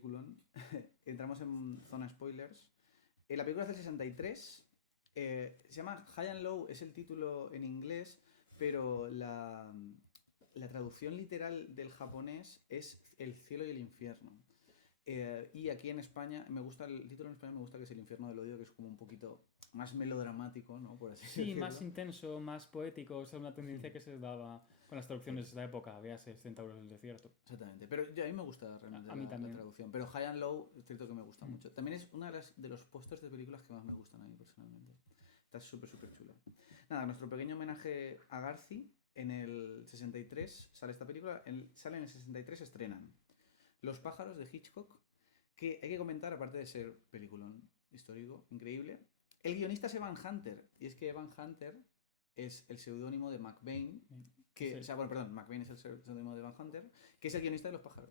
peliculón. Entramos en zona spoilers. La película es del 63. Se llama High and Low, es el título en inglés, pero la traducción literal del japonés es El cielo y el infierno. Y aquí en España, el título en español me gusta, que es El infierno del odio, que es como un poquito más melodramático, ¿no? Por así Sí, más decirlo. intenso, más poético, es una tendencia que se daba con las traducciones de esta época, véase Centauros del Desierto. Exactamente, pero a mí me gusta realmente A mí la también. traducción. Pero High and Low es cierto que me gusta mucho. También es una de los pósters de películas que más me gustan a mí personalmente. Está súper, súper chula. Nada, nuestro pequeño homenaje a Garci. En el 63 sale esta película, sale en el 63, estrenan Los pájaros de Hitchcock, que hay que comentar, aparte de ser peliculón histórico, increíble. El guionista es Evan Hunter, y es que Evan Hunter es el seudónimo de McBain, Sí. o sea, bueno, perdón, McBain es el seudónimo de Evan Hunter, que es el guionista de Los pájaros.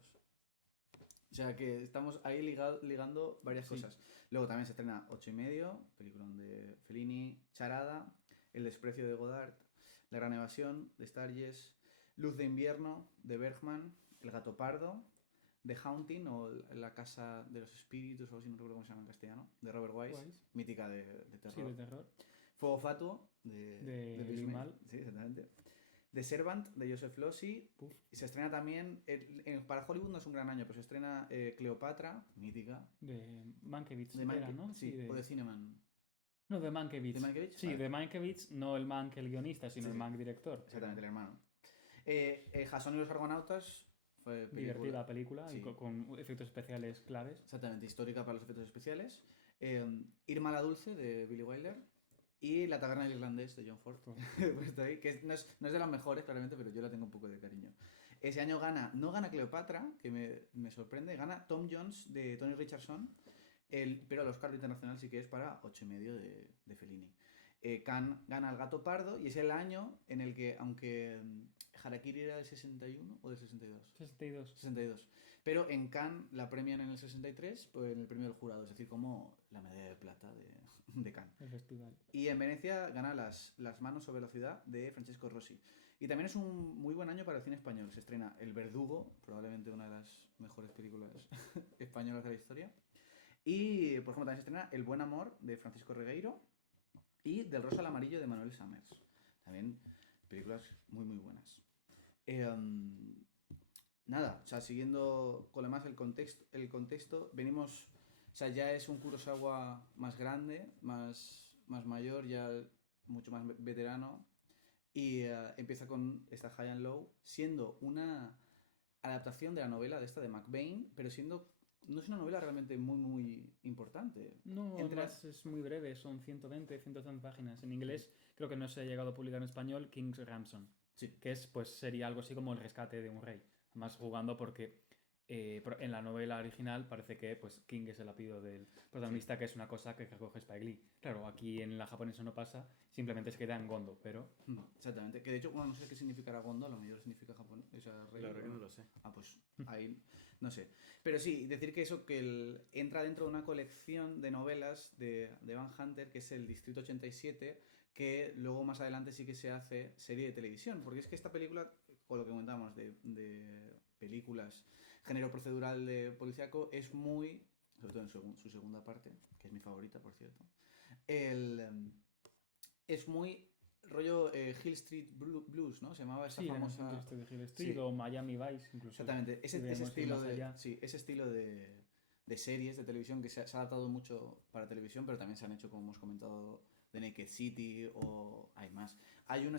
O sea que estamos ahí ligando varias Sí. cosas. Luego también se estrena 8 y medio, peliculón de Fellini, Charada, El desprecio de Godard, La gran evasión de Sturges, Luz de invierno de Bergman, El gato pardo, The Haunting o La casa de los espíritus, o algo así, no recuerdo cómo se llama en castellano, de Robert Wise, Guays. mítica de Sí, de terror. terror. Fuego fatuo de De Luis Louis Malle, Malle. sí, exactamente. The Servant de Joseph Losey. Puf. Y se estrena también, para Hollywood no es un gran año, pero se estrena Cleopatra, mítica, De Mankiewicz de era, ¿no? Sí, sí, o de de... Cineman. No, de ¿De Mankiewicz. Mankiewicz? Sí, Vale. de Mankiewicz, no el Mank el guionista, sino Sí, el sí, Mank director, exactamente, pero el hermano. Jason y los Argonautas fue película, divertida película y sí, con efectos especiales claves. exactamente, histórica para los efectos especiales. Irma la Dulce de Billy Wilder. Y La taberna del irlandés de John Ford. Puesto ahí, que no es de las mejores, claramente, pero yo la tengo un poco de cariño. Ese año no gana Cleopatra, que me sorprende, gana Tom Jones de Tony Richardson, pero el Oscar internacional sí que es para 8 y medio de Fellini. Cannes gana El gato pardo y es el año en el que, aunque Harakiri era del 61 o del 62, 62. 62. Pero en Cannes la premian en el 63 pues, en el premio del jurado, es decir, como la medalla de plata de Cannes. El festival. Y en Venecia gana las manos sobre la ciudad de Francesco Rossi. Y también es un muy buen año para el cine español. Se estrena El Verdugo, probablemente una de las mejores películas españolas de la historia. Y, por ejemplo, también se estrena El Buen Amor de Francisco Regueiro y Del Rosa al Amarillo de Manuel Summers. También películas muy, muy buenas. Nada, o sea, siguiendo con lo más el contexto, venimos, o sea, ya es un Kurosawa más grande, más mayor, ya mucho más veterano, y empieza con esta High and Low, siendo una adaptación de la novela de esta de McBain, pero no es una novela realmente muy, muy importante. No, Entre la- además es muy breve, son 120, 130 páginas. En inglés creo que no se ha llegado a publicar en español King's Ransom, Sí, que es, pues sería algo así como el rescate de un rey. Además jugando porque en la novela original parece que pues King es el apellido del sí. protagonista, que es una cosa que recoge Spike Lee. Claro, aquí en la japonesa no pasa, simplemente se queda en Gondo, pero Exactamente. Que de hecho, bueno, no sé qué significará Gondo, a lo mejor significa Japón, o sea, La rey. verdad que no lo sé. Ah, pues ahí, no sé. Pero sí, decir que eso, que entra dentro de una colección de novelas de Van Hunter, que es el Distrito 87, que luego más adelante sí que se hace serie de televisión. Porque es que esta película, con lo que comentábamos de películas, género procedural de policíaco, es muy, sobre todo en su segunda parte, que es mi favorita, por cierto, el, es muy rollo Hill Street Blues, ¿no? Se llamaba esta sí, tenemos el famosa... este de Hill Street Sí, o Miami Vice, incluso exactamente. si Ese debemos ir estilo más de... allá. Sí, ese estilo de series de televisión que se ha adaptado mucho para televisión, pero también se han hecho, como hemos comentado, de Naked City o hay más.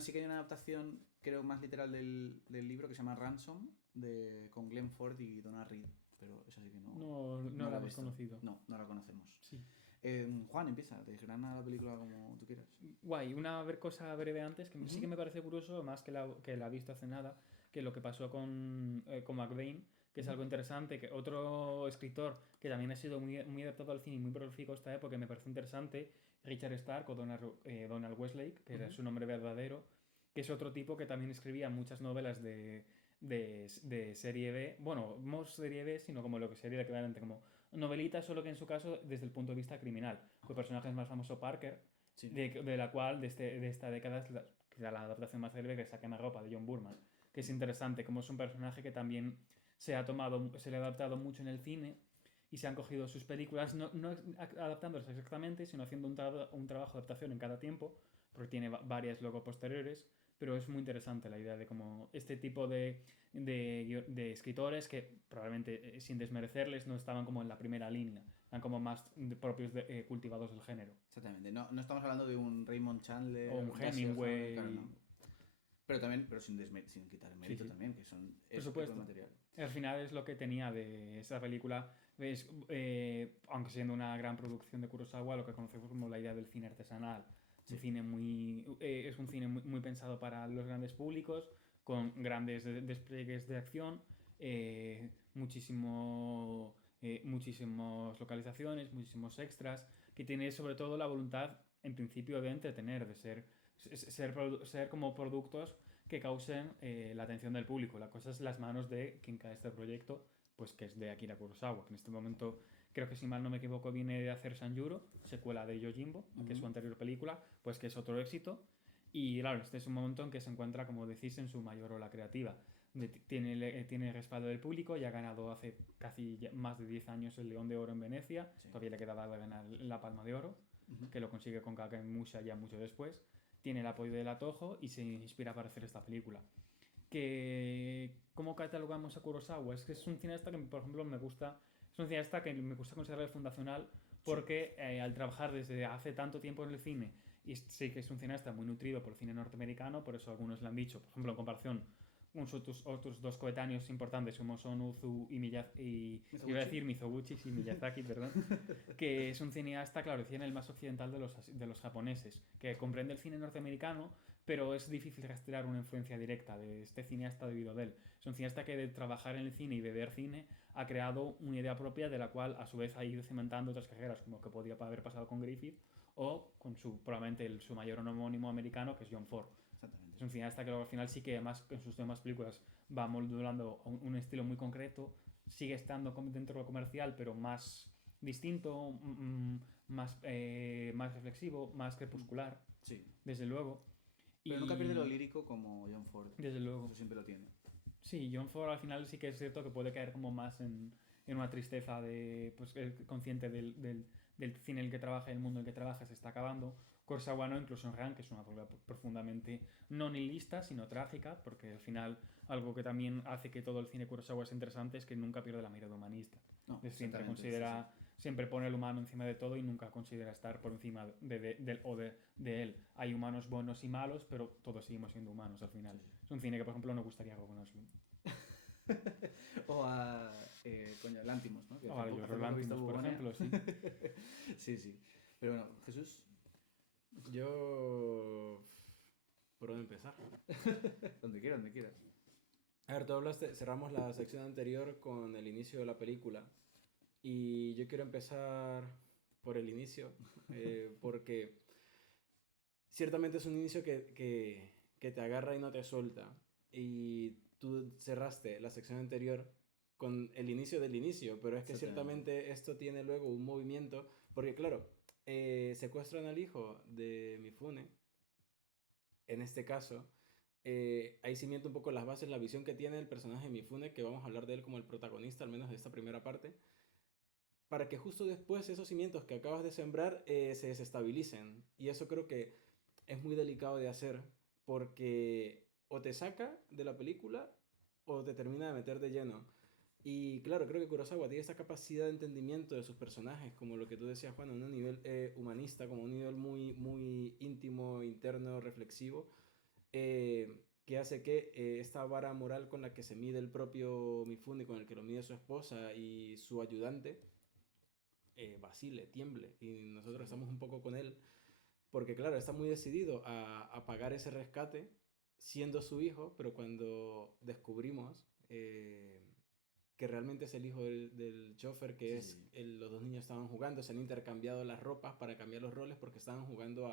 Sí que hay una adaptación, creo, más literal del libro que se llama Ransom, con Glenn Ford y Donna Reed, pero esa sí que No, no no la la he hemos visto. conocido. No, no la conocemos. Sí. Juan, empieza, desgrana la película como tú quieras. Guay, cosa breve antes, que sí que Ujú. me parece curioso, más que la he visto hace nada, que lo que pasó con McBain, que es Ujú. algo interesante, que otro escritor que también ha sido muy adaptado al cine y muy prolífico esta época, que me parece interesante, Richard Stark o Donald Westlake, que era Ujú. su nombre verdadero, que es otro tipo que también escribía muchas novelas de serie B, bueno, no serie B, sino como lo que sería equivalente, como novelitas, solo que en su caso desde el punto de vista criminal. El personaje es más famoso Parker, Sí. de la cual de esta década es la adaptación más célebre, que es A quemarropa de John Burman, que es interesante, como es un personaje que también se le ha adaptado mucho en el cine, y se han cogido sus películas, no adaptándolas exactamente, sino haciendo un trabajo de adaptación en cada tiempo, porque tiene varias luego posteriores, pero es muy interesante la idea de cómo este tipo de escritores que probablemente, sin desmerecerles, no estaban como en la primera línea, eran como más propios cultivados del género. Exactamente. No estamos hablando de un Raymond Chandler O un Hemingway. Claro, no. Pero también, pero sin quitar el mérito Sí. también, que son Por ese tipo de supuesto. material. Al final es lo que tenía de esa película, es, aunque siendo una gran producción de Kurosawa, lo que conocemos como la idea del cine artesanal. Sí. Un cine es un cine muy pensado para los grandes públicos, con grandes despliegues de acción, muchísimas localizaciones, muchísimos extras, que tiene sobre todo la voluntad, en principio, de entretener, de ser como productos que causen la atención del público. La cosa es las manos de quien cae este proyecto, pues que es de Akira Kurosawa, que en este momento, creo que si mal no me equivoco, viene de hacer Sanjuro, secuela de Yojimbo, que es su anterior película, pues que es otro éxito. Y claro, este es un momento en que se encuentra, como decís, en su mayor ola creativa. Tiene respaldo del público, ya ha ganado hace casi más de 10 años el León de Oro en Venecia, sí. Todavía le quedaba de ganar la Palma de Oro, que lo consigue con Kagemusha ya mucho después. Tiene el apoyo de la Toho y se inspira para hacer esta película. ¿Cómo catalogamos a Kurosawa? Es que es un cineasta que, por ejemplo, me gusta considerar fundacional porque al trabajar desde hace tanto tiempo en el cine, y sí que es un cineasta muy nutrido por el cine norteamericano, por eso algunos le han dicho, por ejemplo, en comparación otros dos coetáneos importantes como son Ozu y iba a decir Mizoguchi y Miyazaki, perdón, que es un cineasta, claro, el cine más occidental de los japoneses, que comprende el cine norteamericano, pero es difícil rastrear una influencia directa de este cineasta debido a él. Es un cineasta que de trabajar en el cine y de ver cine ha creado una idea propia de la cual a su vez ha ido cimentando otras carreras, como que podría haber pasado con Griffith o con probablemente su mayor homónimo americano, que es John Ford. Es un cineasta que luego al final sí que además en sus demás películas va moldurando un estilo muy concreto, sigue estando dentro de lo comercial, pero más distinto, más reflexivo, más crepuscular, sí. Desde luego. Pero nunca pierde lo lírico como John Ford. Desde luego. Eso siempre lo tiene. Sí, John Ford al final sí que es cierto que puede caer como más en una tristeza de, pues, consciente del cine en el que trabaja y el mundo en el que trabaja se está acabando. Kurosawa no, incluso en Ran, que es una película profundamente no nihilista, sino trágica, porque al final algo que también hace que todo el cine Kurosawa es interesante es que nunca pierde la mirada humanista. No, siempre considera, siempre pone el humano encima de todo y nunca considera estar por encima de él. Hay humanos buenos y malos, pero todos seguimos siendo humanos al final. Sí. Es un cine que, por ejemplo, no gustaría a Robin Osloon. O a Lantimos, ¿no? O a Lantimos, por ejemplo, sí. Sí. Pero bueno, Jesús. Yo... ¿Por dónde empezar? donde quieras. A ver, tú hablaste, cerramos la sección anterior con el inicio de la película y yo quiero empezar por el inicio porque ciertamente es un inicio que te agarra y no te suelta, y tú cerraste la sección anterior con el inicio del inicio, pero es que ciertamente esto tiene luego un movimiento, porque claro, secuestran al hijo de Mifune, en este caso, ahí cimienta un poco las bases, la visión que tiene el personaje de Mifune, que vamos a hablar de él como el protagonista, al menos de esta primera parte, para que justo después esos cimientos que acabas de sembrar se desestabilicen. Y eso creo que es muy delicado de hacer, porque o te saca de la película o te termina de meter de lleno. Y claro, creo que Kurosawa tiene esta capacidad de entendimiento de sus personajes, como lo que tú decías, Juan, a un nivel humanista, como un nivel muy, muy íntimo, interno, reflexivo, que hace que esta vara moral con la que se mide el propio Mifune, con el que lo mide su esposa y su ayudante, vacile, tiemble. Y nosotros estamos un poco con él, porque claro, está muy decidido a pagar ese rescate siendo su hijo, pero cuando descubrimos que realmente es el hijo del chofer, que los dos niños estaban jugando, se han intercambiado las ropas para cambiar los roles porque estaban jugando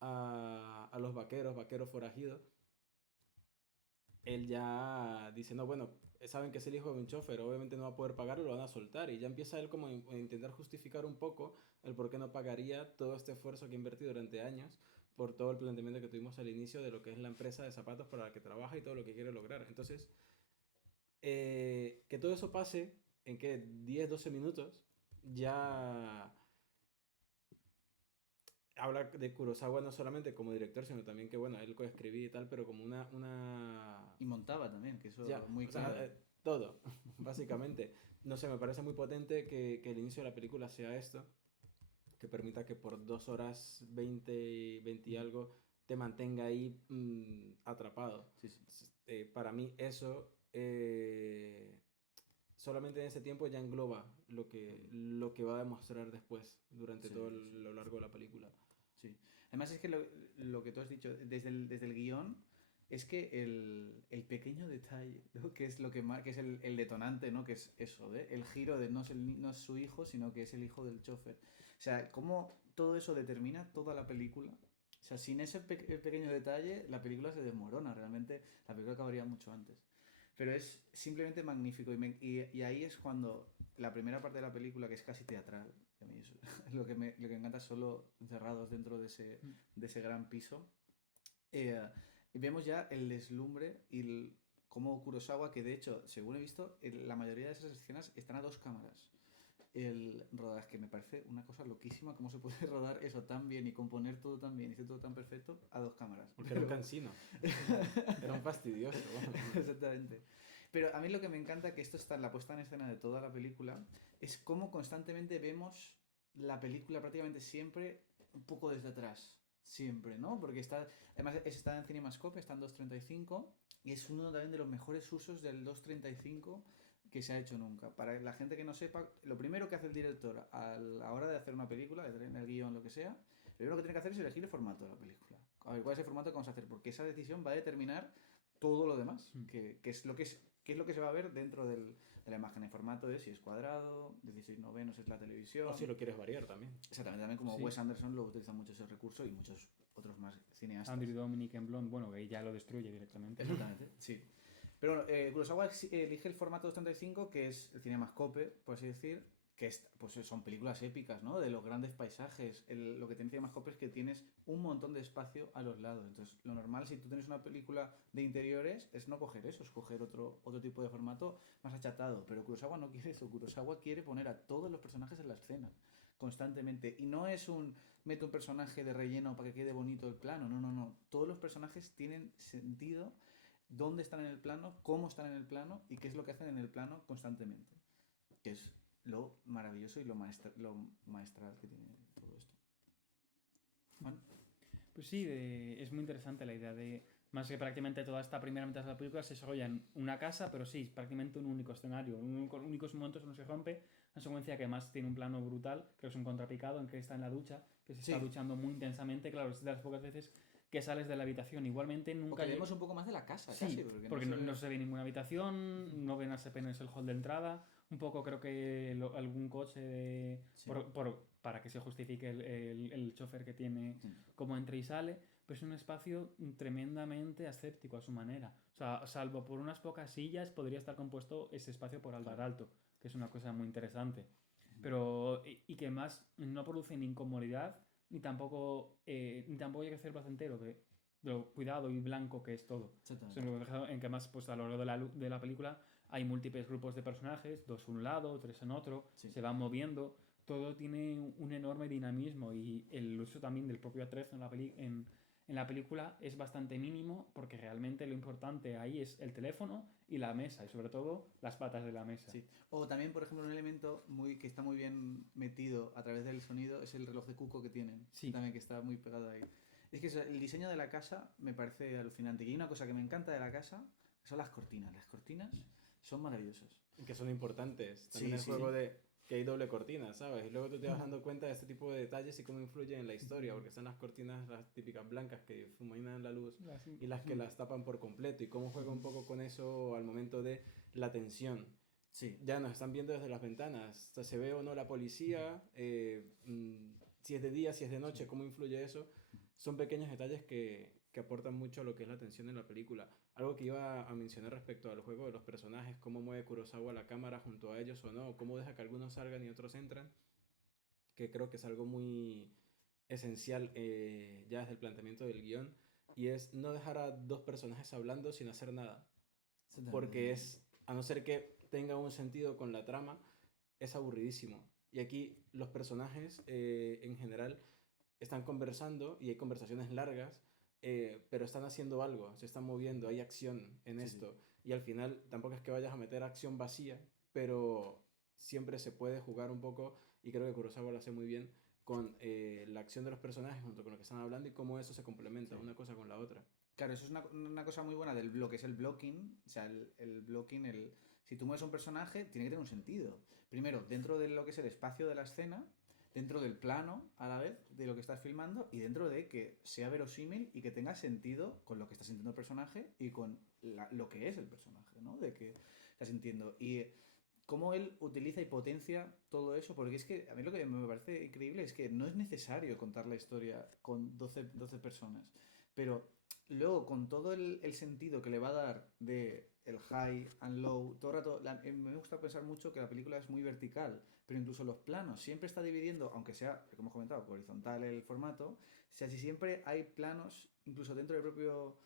a los vaqueros forajidos. Él ya dice, no, bueno, saben que es el hijo de un chofer, obviamente no va a poder pagarlo, lo van a soltar, y ya empieza él como a intentar justificar un poco el por qué no pagaría todo este esfuerzo que ha invertido durante años por todo el planteamiento que tuvimos al inicio de lo que es la empresa de zapatos para la que trabaja y todo lo que quiere lograr. Entonces, que todo eso pase en que 10-12 minutos ya habla de Kurosawa no solamente como director, sino también que, bueno, él coescribía y tal, pero como Y montaba también, que eso ya, muy o sea, clave. todo, básicamente. No sé, me parece muy potente que el inicio de la película sea esto, que permita que por 2 horas 20 y algo te mantenga ahí atrapado. Sí, sí. Para mí eso, solamente en ese tiempo ya engloba lo que va a demostrar después, durante Sí, todo sí. lo largo de la película. Sí. Además es que lo que tú has dicho, desde el guión, es que el pequeño detalle, ¿no? Que es lo que es el detonante, ¿no? Que es eso, el giro de no es su hijo, sino que es el hijo del chofer. O sea, cómo todo eso determina toda la película. O sea, sin ese pequeño detalle, la película se desmorona. Realmente la película acabaría mucho antes. Pero es simplemente magnífico. Y ahí es cuando la primera parte de la película, que es casi teatral, que a mí es lo que me encanta, solo encerrados dentro de ese gran piso. eh, Vemos ya el deslumbre y cómo Kurosawa, que de hecho, según he visto, la mayoría de esas escenas están a 2 cámaras. El rodaje, que me parece una cosa loquísima, cómo se puede rodar eso tan bien y componer todo tan bien y hacer todo tan perfecto a 2 cámaras. Porque era un cansino, era un fastidioso. Exactamente. Pero a mí lo que me encanta, que esto está en la puesta en escena de toda la película, es cómo constantemente vemos la película prácticamente siempre un poco desde atrás. Siempre, ¿no? Porque además está en CinemaScope, está en 2.35 y es uno también de los mejores usos del 2.35 que se ha hecho nunca. Para la gente que no sepa, lo primero que hace el director a la hora de hacer una película, de tener el guión, lo que sea, lo primero que tiene que hacer es elegir el formato de la película. A ver, ¿cuál es el formato que vamos a hacer? Porque esa decisión va a determinar todo lo demás, Mm. que es lo que se va a ver dentro de la imagen. El formato es si es cuadrado, 16 novenos es la televisión. O si lo quieres variar también. Exactamente, también como Sí. Wes Anderson lo utiliza mucho ese recurso y muchos otros más cineastas. Andrew Dominic en Blonde, bueno, que ya lo destruye directamente. Exactamente, sí. Pero bueno, Kurosawa elige el formato 2.35, que es el CinemaScope, por así decir, que pues son películas épicas, ¿no? De los grandes paisajes. Lo que tiene CinemaScope es que tienes un montón de espacio a los lados. Entonces, lo normal, si tú tienes una película de interiores, es no coger eso, es coger otro tipo de formato más achatado. Pero Kurosawa no quiere eso. Kurosawa quiere poner a todos los personajes en la escena constantemente. Y no es mete un personaje de relleno para que quede bonito el plano. No, no, no. Todos los personajes tienen sentido, dónde están en el plano, cómo están en el plano y qué es lo que hacen en el plano constantemente. Que es lo maravilloso y lo maestral que tiene todo esto. ¿Juan? Pues sí, es muy interesante la idea de, más que prácticamente toda esta primera mitad de la película se desarrolla en una casa, pero sí, prácticamente un único escenario, únicos momentos en los que se rompe, una secuencia que además tiene un plano brutal, creo que es un contrapicado en que está en la ducha, que se está Sí. duchando muy intensamente, claro, es de las pocas veces que sales de la habitación. Igualmente nunca... Porque vemos un poco más de la casa, Sí, casi. porque no se ve ninguna habitación, no ven apenas el hall de entrada, un poco creo que algún coche Sí. para que se justifique el chofer que tiene Sí. cómo entra y sale, pero es un espacio tremendamente aséptico a su manera. O sea, salvo por unas pocas sillas, podría estar compuesto ese espacio por Alvar Alto, que es una cosa muy interesante. Pero, y que más no produce ni incomodidad, ni tampoco llega a ser placentero, de lo cuidado y blanco que es todo. En que más, pues a lo largo de la película hay múltiples grupos de personajes, 2 un lado, 3 en otro, Sí. se van moviendo, todo tiene un enorme dinamismo y el uso también del propio atrezo en la película es bastante mínimo porque realmente lo importante ahí es el teléfono y la mesa y sobre todo las patas de la mesa. Sí. O también, por ejemplo, un elemento que está muy bien metido a través del sonido es el reloj de cuco que tienen. Sí. También que está muy pegado ahí. Es que el diseño de la casa me parece alucinante. Y hay una cosa que me encanta de la casa, son las cortinas. Las cortinas son maravillosas. Que son importantes. También Sí, el sí. juego de que hay doble cortina, ¿sabes? Y luego tú te vas dando cuenta de este tipo de detalles y cómo influyen en la historia, porque están las cortinas, las típicas blancas que difuminan la luz y las que las tapan por completo, y cómo juega un poco con eso al momento de la tensión. Sí. Ya nos están viendo desde las ventanas, o sea, se ve o no la policía, si es de día, si es de noche, cómo influye eso. Son pequeños detalles que aportan mucho a lo que es la tensión en la película. Algo que iba a mencionar respecto al juego de los personajes, cómo mueve Kurosawa la cámara junto a ellos o no, cómo deja que algunos salgan y otros entran, que creo que es algo muy esencial ya desde el planteamiento del guión, y es no dejar a 2 personajes hablando sin hacer nada. Porque es, a no ser que tenga un sentido con la trama, es aburridísimo. Y aquí los personajes en general están conversando y hay conversaciones largas, pero están haciendo algo, se están moviendo, hay acción en Sí, esto. Y al final tampoco es que vayas a meter acción vacía, pero siempre se puede jugar un poco, y creo que Kurosawa lo hace muy bien, con la acción de los personajes junto con lo que están hablando y cómo eso se complementa sí. una cosa con la otra. Claro, eso es una cosa muy buena lo que es el blocking. O sea, el blocking, si tú mueves a un personaje, tiene que tener un sentido. Primero, dentro de lo que es el espacio de la escena, dentro del plano, a la vez, de lo que estás filmando, y dentro de que sea verosímil y que tenga sentido con lo que está sintiendo el personaje y con lo que es el personaje, ¿no? De que estás sintiendo. Y cómo él utiliza y potencia todo eso, porque es que a mí lo que me parece increíble es que no es necesario contar la historia con 12 personas, pero luego con todo el sentido que le va a dar de el high and low, todo el rato, me gusta pensar mucho que la película es muy vertical, pero incluso los planos siempre está dividiendo, aunque sea, como hemos comentado, horizontal el formato, o sea, si siempre hay planos, incluso dentro del propio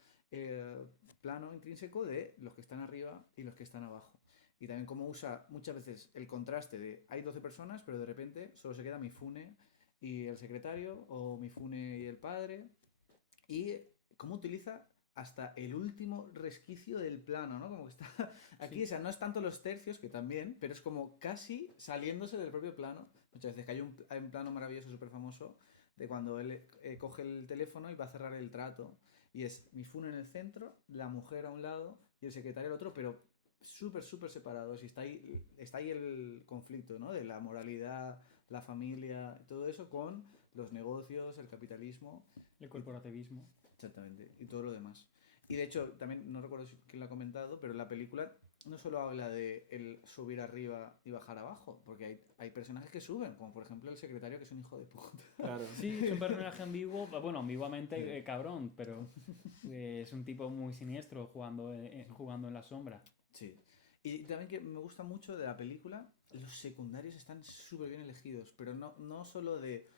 plano intrínseco de los que están arriba y los que están abajo. Y también cómo usa muchas veces el contraste de hay 12 personas, pero de repente solo se queda Mifune y el secretario, o Mifune y el padre. Y cómo utiliza hasta el último resquicio del plano, ¿no? Como que está aquí, Sí. o sea, no es tanto los tercios, que también, pero es como casi saliéndose del propio plano. Muchas veces que hay un plano maravilloso, súper famoso, de cuando él coge el teléfono y va a cerrar el trato. Y es Mifune en el centro, la mujer a un lado y el secretario al otro, pero súper separados. Y está ahí el conflicto, ¿no? De la moralidad, la familia, todo eso con los negocios, el capitalismo. El corporativismo. Exactamente, y todo lo demás. Y de hecho, también no recuerdo quién lo ha comentado, pero la película no solo habla de el subir arriba y bajar abajo, porque hay personajes que suben, como por ejemplo el secretario que es un hijo de puta. Claro. Sí, es un personaje ambiguo, bueno, ambiguamente cabrón, pero es un tipo muy siniestro jugando en la sombra. Sí. Y también que me gusta mucho de la película, los secundarios están súper bien elegidos, pero no solo de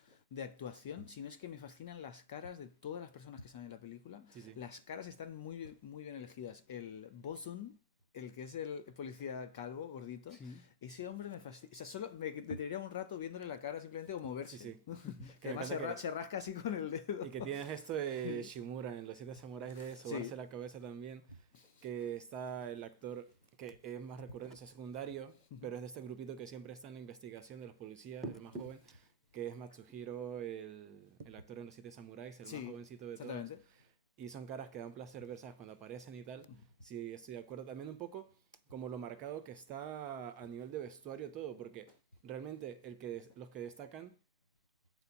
actuación, sino es que me fascinan las caras de todas las personas que están en la película. Sí, sí. Las caras están muy bien elegidas. El Bosun, el que es el policía calvo, gordito, Sí. ese hombre me fascina. O sea, solo me detendría un rato viéndole la cara simplemente o moverse. Sí, sí. Que Me además encanta se rasca así con el dedo. y que tienes esto de Shimura en Los Siete Samuráis de sobarse Sí. la cabeza también, que está el actor que es más recurrente, es secundario, pero es de este grupito que siempre está en la investigación de los policías, el más joven, que es Matsuhiro, el actor en Los Siete Samuráis, el más Sí, jovencito de todos. exactamente. Y son caras que dan placer ver, ¿sabes? Cuando aparecen y tal. Sí, estoy de acuerdo. También un poco como lo marcado que está a nivel de vestuario todo, porque realmente los que destacan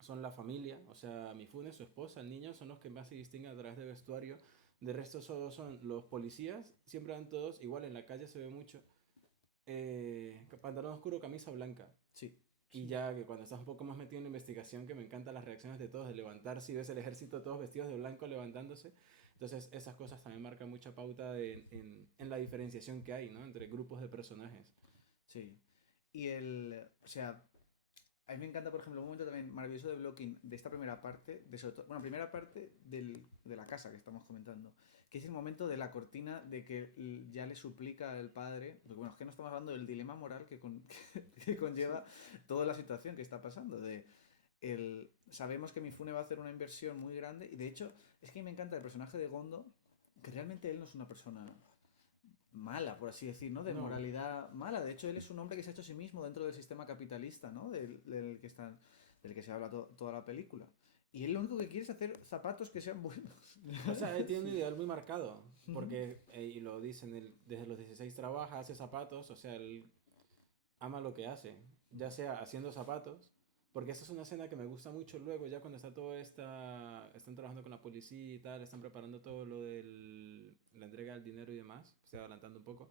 son la familia, o sea, Mifune, su esposa, el niño, son los que más se distinguen a través de vestuario. De resto solo son los policías, siempre van todos, igual en la calle se ve mucho, pantalón oscuro, camisa blanca. Sí. Y ya que cuando estás un poco más metido en la investigación, que me encantan las reacciones de todos, de levantarse y ves el ejército todos vestidos de blanco levantándose. Entonces esas cosas también marcan mucha pauta en la diferenciación que hay, ¿no? Entre grupos de personajes. Sí. O sea, a mí me encanta, por ejemplo, un momento también maravilloso de blocking de esta primera parte, bueno, primera parte de la casa que estamos comentando, que es el momento de la cortina de que ya le suplica al padre, porque bueno, es que no estamos hablando del dilema moral que conlleva toda la situación que está pasando, sabemos que Mifune va a hacer una inversión muy grande, y de hecho, es que me encanta el personaje de Gondo, que realmente él no es una persona mala, por así decir, ¿no? De No, moralidad mala. De hecho, él es un hombre que se ha hecho a sí mismo dentro del sistema capitalista, ¿no? Del que se habla toda la película. Y él lo único que quiere es hacer zapatos que sean buenos. o sea, él tiene un Sí. ideal muy marcado, porque, y lo dicen, él desde los 16 trabaja, hace zapatos, o sea, él ama lo que hace, ya sea haciendo zapatos, porque esa es una escena que me gusta mucho luego, ya cuando están trabajando con la policía y tal, están preparando todo lo de la entrega del dinero y demás, estoy adelantando un poco,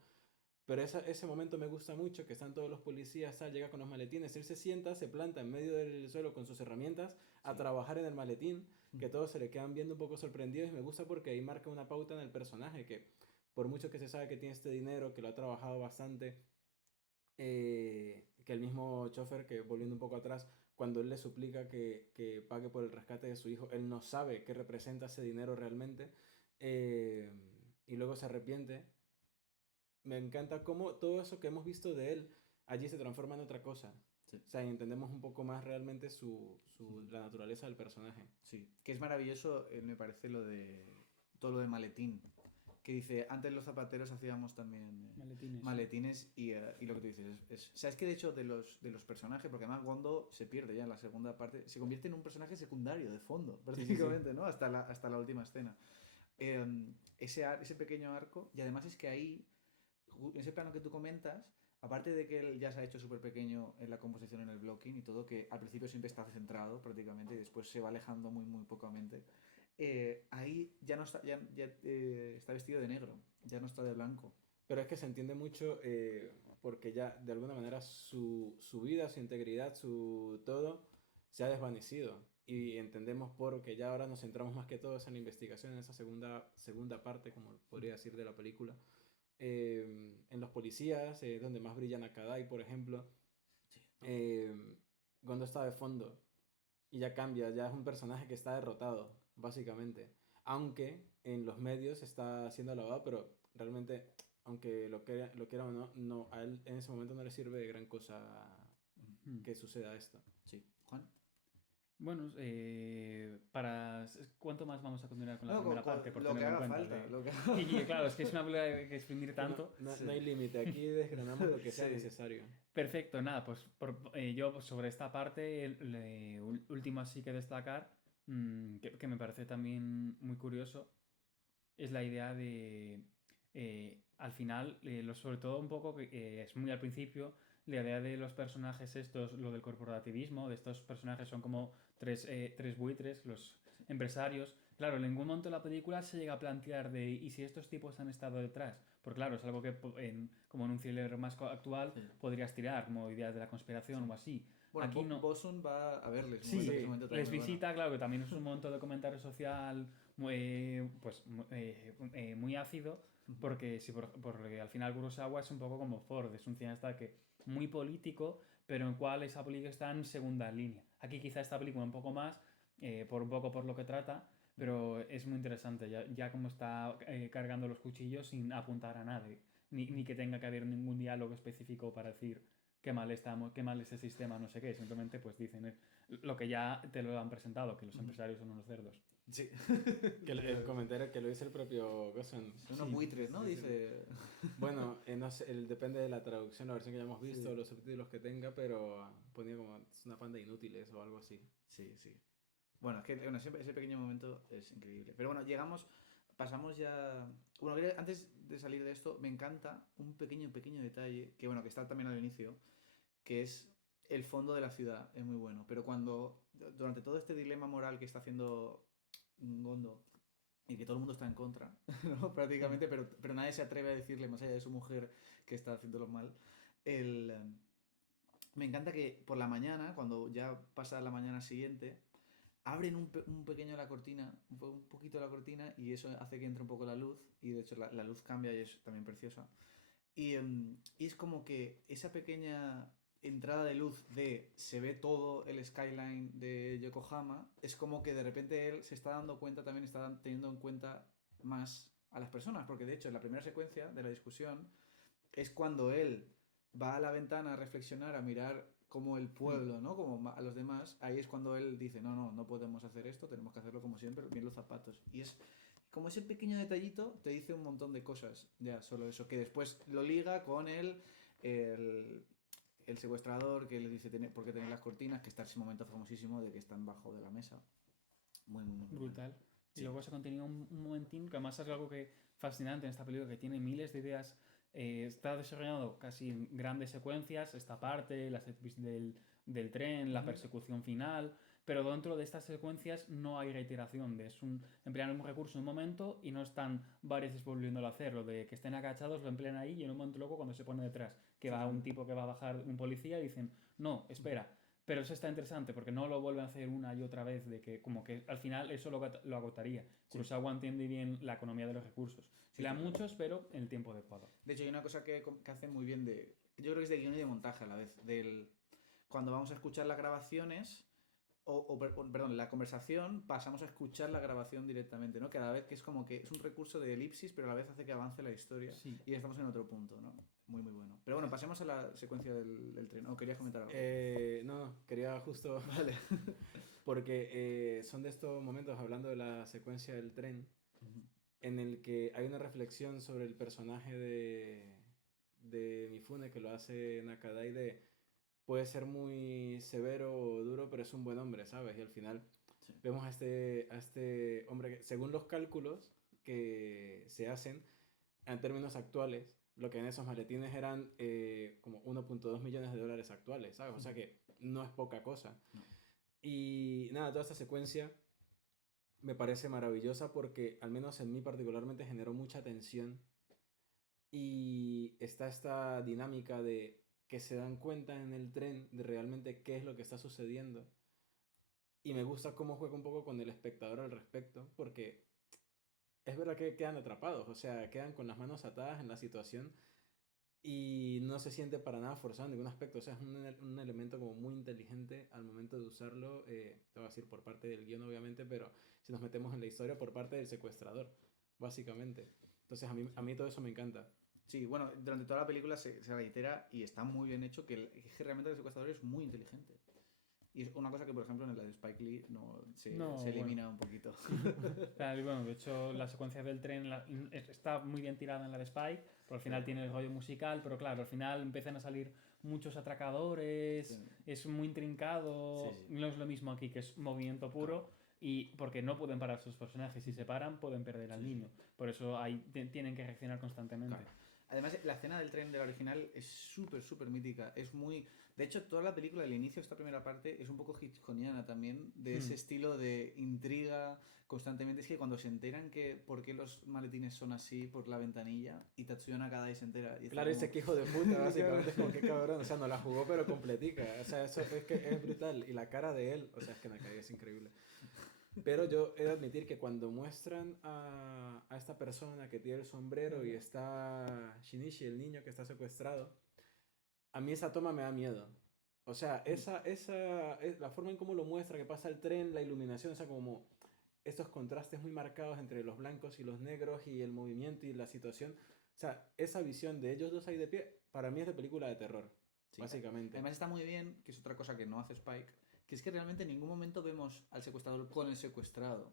pero ese momento me gusta mucho, que están todos los policías, tal, llega con los maletines, él se sienta, se planta en medio del suelo con sus herramientas a Sí. trabajar en el maletín, que todos se le quedan viendo un poco sorprendidos, y me gusta porque ahí marca una pauta en el personaje, que por mucho que se sabe que tiene este dinero, que lo ha trabajado bastante, que el mismo chofer, que volviendo un poco atrás, cuando él le suplica que pague por el rescate de su hijo, él no sabe qué representa ese dinero realmente, y luego se arrepiente, me encanta cómo todo eso que hemos visto de él allí se transforma en otra cosa. Sí. O sea, y entendemos un poco más realmente la naturaleza del personaje. Sí, que es maravilloso, me parece lo de todo lo de maletín. Que dice, antes los zapateros hacíamos también maletines y lo que tú dices o sea, es que de hecho de los personajes, porque además Gondo se pierde ya en la segunda parte, se convierte en un personaje secundario, de fondo, prácticamente, ¿no? Hasta la última escena. Ese pequeño arco, y además es que ahí, en ese plano que tú comentas, aparte de que él ya se ha hecho súper pequeño en la composición, en el blocking y todo, que al principio siempre está centrado prácticamente y después se va alejando muy, muy pocamente, ahí ya no está, está vestido de negro, ya no está de blanco. Pero es que se entiende mucho porque ya de alguna manera su vida, su integridad, su todo se ha desvanecido. Y entendemos porque ya ahora nos centramos más que todo en la investigación, en esa segunda parte, como podría decir, de la película. En los policías, donde más brillan Nakadai, por ejemplo. Cuando está de fondo y ya cambia, ya es un personaje que está derrotado, básicamente. Aunque en los medios está siendo alabado, pero realmente, aunque lo quiera o no, no, a él en ese momento no le sirve de gran cosa que suceda esto. Sí. Juan. Bueno, ¿cuánto más vamos a continuar con la No, primera parte? Por lo que tenerlo haga en cuenta. falta. Lo que haga Y claro, es que es una película que hay que exprimir tanto. No, Sí. no hay límite, aquí desgranamos lo que sea Sí. necesario. Perfecto, nada, pues yo pues, sobre esta parte, último así que destacar, que me parece también muy curioso, es la idea de, al final, sobre todo un poco, que es muy al principio, la idea de los personajes estos, lo del corporativismo, de estos personajes son como tres buitres, los empresarios. Claro, en ningún momento de la película se llega a plantear de ¿y si estos tipos han estado detrás? Porque claro, es algo que como en un thriller más actual Sí. podrías tirar, como ideas de la conspiración o así. Bueno, Aquí no. Bosun va a verles. Sí, en ese momento también les muy bueno. visita, claro, que también es un momento de comentario social muy ácido, porque, porque al final Kurosawa es un poco como Ford, es un cineasta que muy político, pero en el cual esa película está en segunda línea. Aquí quizá esta película un poco más, un poco por lo que trata, pero es muy interesante, ya como está cargando los cuchillos sin apuntar a nadie, ni que tenga que haber ningún diálogo específico para decir qué mal estamos, qué mal este sistema, no sé qué, simplemente pues dicen lo que ya te lo han presentado, que los empresarios son unos cerdos. Sí. Que el comentario que lo dice el propio Gossen. Son unos buitres, ¿no? Dice. Bueno, no sé, depende de la traducción, la versión que hayamos visto, Sí. los subtítulos que tenga, pero ponía como es una panda de inútiles o algo así. Sí, sí. Bueno, es que ese pequeño momento es increíble. Pero bueno, pasamos ya. Bueno, antes de salir de esto, me encanta un pequeño detalle, que bueno, que está también al inicio, que es el fondo de la ciudad, es muy bueno. Pero durante todo este dilema moral que está haciendo Gondo, y que todo el mundo está en contra, ¿no? Prácticamente, pero nadie se atreve a decirle, más allá de su mujer, que está haciéndolo mal. Me encanta que por la mañana, cuando ya pasa la mañana siguiente, abren un pequeño la cortina, un poquito la cortina, y eso hace que entre un poco la luz, y de hecho la luz cambia y es también preciosa. Y es como que esa pequeña entrada de luz se ve todo el skyline de Yokohama, es como que de repente él se está dando cuenta, también está teniendo en cuenta más a las personas, porque de hecho en la primera secuencia de la discusión es cuando él va a la ventana a reflexionar, a mirar como el pueblo, ¿no? Como a los demás, ahí es cuando él dice, no podemos hacer esto, tenemos que hacerlo como siempre, bien los zapatos. Y es como ese pequeño detallito te dice un montón de cosas, ya solo eso, que después lo liga con el secuestrador que le dice por qué tener las cortinas, que está ese momento famosísimo de que están bajo de la mesa. Muy Brutal. bueno. Y luego se continúa un momentín, que además es algo que fascinante en esta película, que tiene miles de ideas. Está desarrollado casi en grandes secuencias, esta parte, la set piece del tren, la persecución final, pero dentro de estas secuencias no hay reiteración, emplean un recurso en un momento y no están varias veces volviéndolo a hacer, lo de que estén agachados lo emplean ahí y en un momento luego cuando se pone detrás, que va un tipo que va a bajar, un policía, y dicen, no, espera. Pero eso está interesante porque no lo vuelven a hacer una y otra vez, de que como que al final eso lo agotaría. Kurosawa entiende bien la economía de los recursos. Se le dan muchos, pero en el tiempo adecuado. De hecho, hay una cosa que hacen muy bien yo creo que es de guión y de montaje a la vez. Cuando vamos a escuchar las grabaciones, perdón, la conversación pasamos a escuchar la grabación directamente, ¿no? Cada vez que es como que es un recurso de elipsis, pero a la vez hace que avance la historia Sí. y estamos en otro punto, ¿no? Muy, muy bueno. Pero bueno, pasemos a la secuencia del tren. ¿O querías comentar algo? No, quería justo... Vale. Porque son de estos momentos, hablando de la secuencia del tren, en el que hay una reflexión sobre el personaje de Mifune, que lo hace Nakadai, de puede ser muy severo o duro, pero es un buen hombre, ¿sabes? Y al final Sí. vemos a este hombre que, según los cálculos que se hacen, en términos actuales, lo que en esos maletines eran como 1.2 millones de dólares actuales, ¿sabes? O sea que no es poca cosa. No. Y nada, toda esta secuencia me parece maravillosa porque al menos en mí particularmente generó mucha tensión y está esta dinámica de que se dan cuenta en el tren de realmente qué es lo que está sucediendo. Y me gusta cómo juega un poco con el espectador al respecto, porque es verdad que quedan atrapados, o sea, quedan con las manos atadas en la situación y no se siente para nada forzado en ningún aspecto. O sea, es un elemento como muy inteligente al momento de usarlo, te voy a decir por parte del guión obviamente, pero si nos metemos en la historia, por parte del secuestrador, básicamente. Entonces a mí todo eso me encanta. Sí, bueno, durante toda la película se reitera y está muy bien hecho que realmente el secuestrador es muy inteligente. Y es una cosa que, por ejemplo, en la de Spike Lee No, se elimina bueno. un poquito. Claro, y bueno, de hecho, la secuencia del tren está muy bien tirada en la de Spike, pero al final tiene el rollo musical, pero claro, al final empiezan a salir muchos atracadores, Sí. es muy intrincado, Sí, sí. no es lo mismo aquí que es movimiento puro, y porque no pueden parar sus personajes, si se paran pueden perder al Sí, sí. niño, por eso ahí tienen que reaccionar constantemente. Claro. Además, la escena del tren del original es súper, súper mítica. Es muy... De hecho, toda la película, el inicio de esta primera parte, es un poco hitchcockiana también, de ese estilo de intriga constantemente. Es que cuando se enteran que por qué los maletines son así por la ventanilla, y Tatsuya Nakadai se entera. Y está Claro, como... ese que hijo de puta, básicamente es como que cabrón, o sea, no la jugó pero completica, o sea, eso es que es brutal, y la cara de él, o sea, es que Nakagi es increíble. Pero yo he de admitir que cuando muestran a esta persona que tiene el sombrero y está Shinichi, el niño que está secuestrado, a mí esa toma me da miedo. O sea, la forma en cómo lo muestra, que pasa el tren, la iluminación, o sea, como estos contrastes muy marcados entre los blancos y los negros y el movimiento y la situación. O sea, esa visión de ellos dos ahí de pie, para mí es de película de terror, Sí. básicamente. Además está muy bien, que es otra cosa que no hace Spike, que es que realmente en ningún momento vemos al secuestrador con el secuestrado.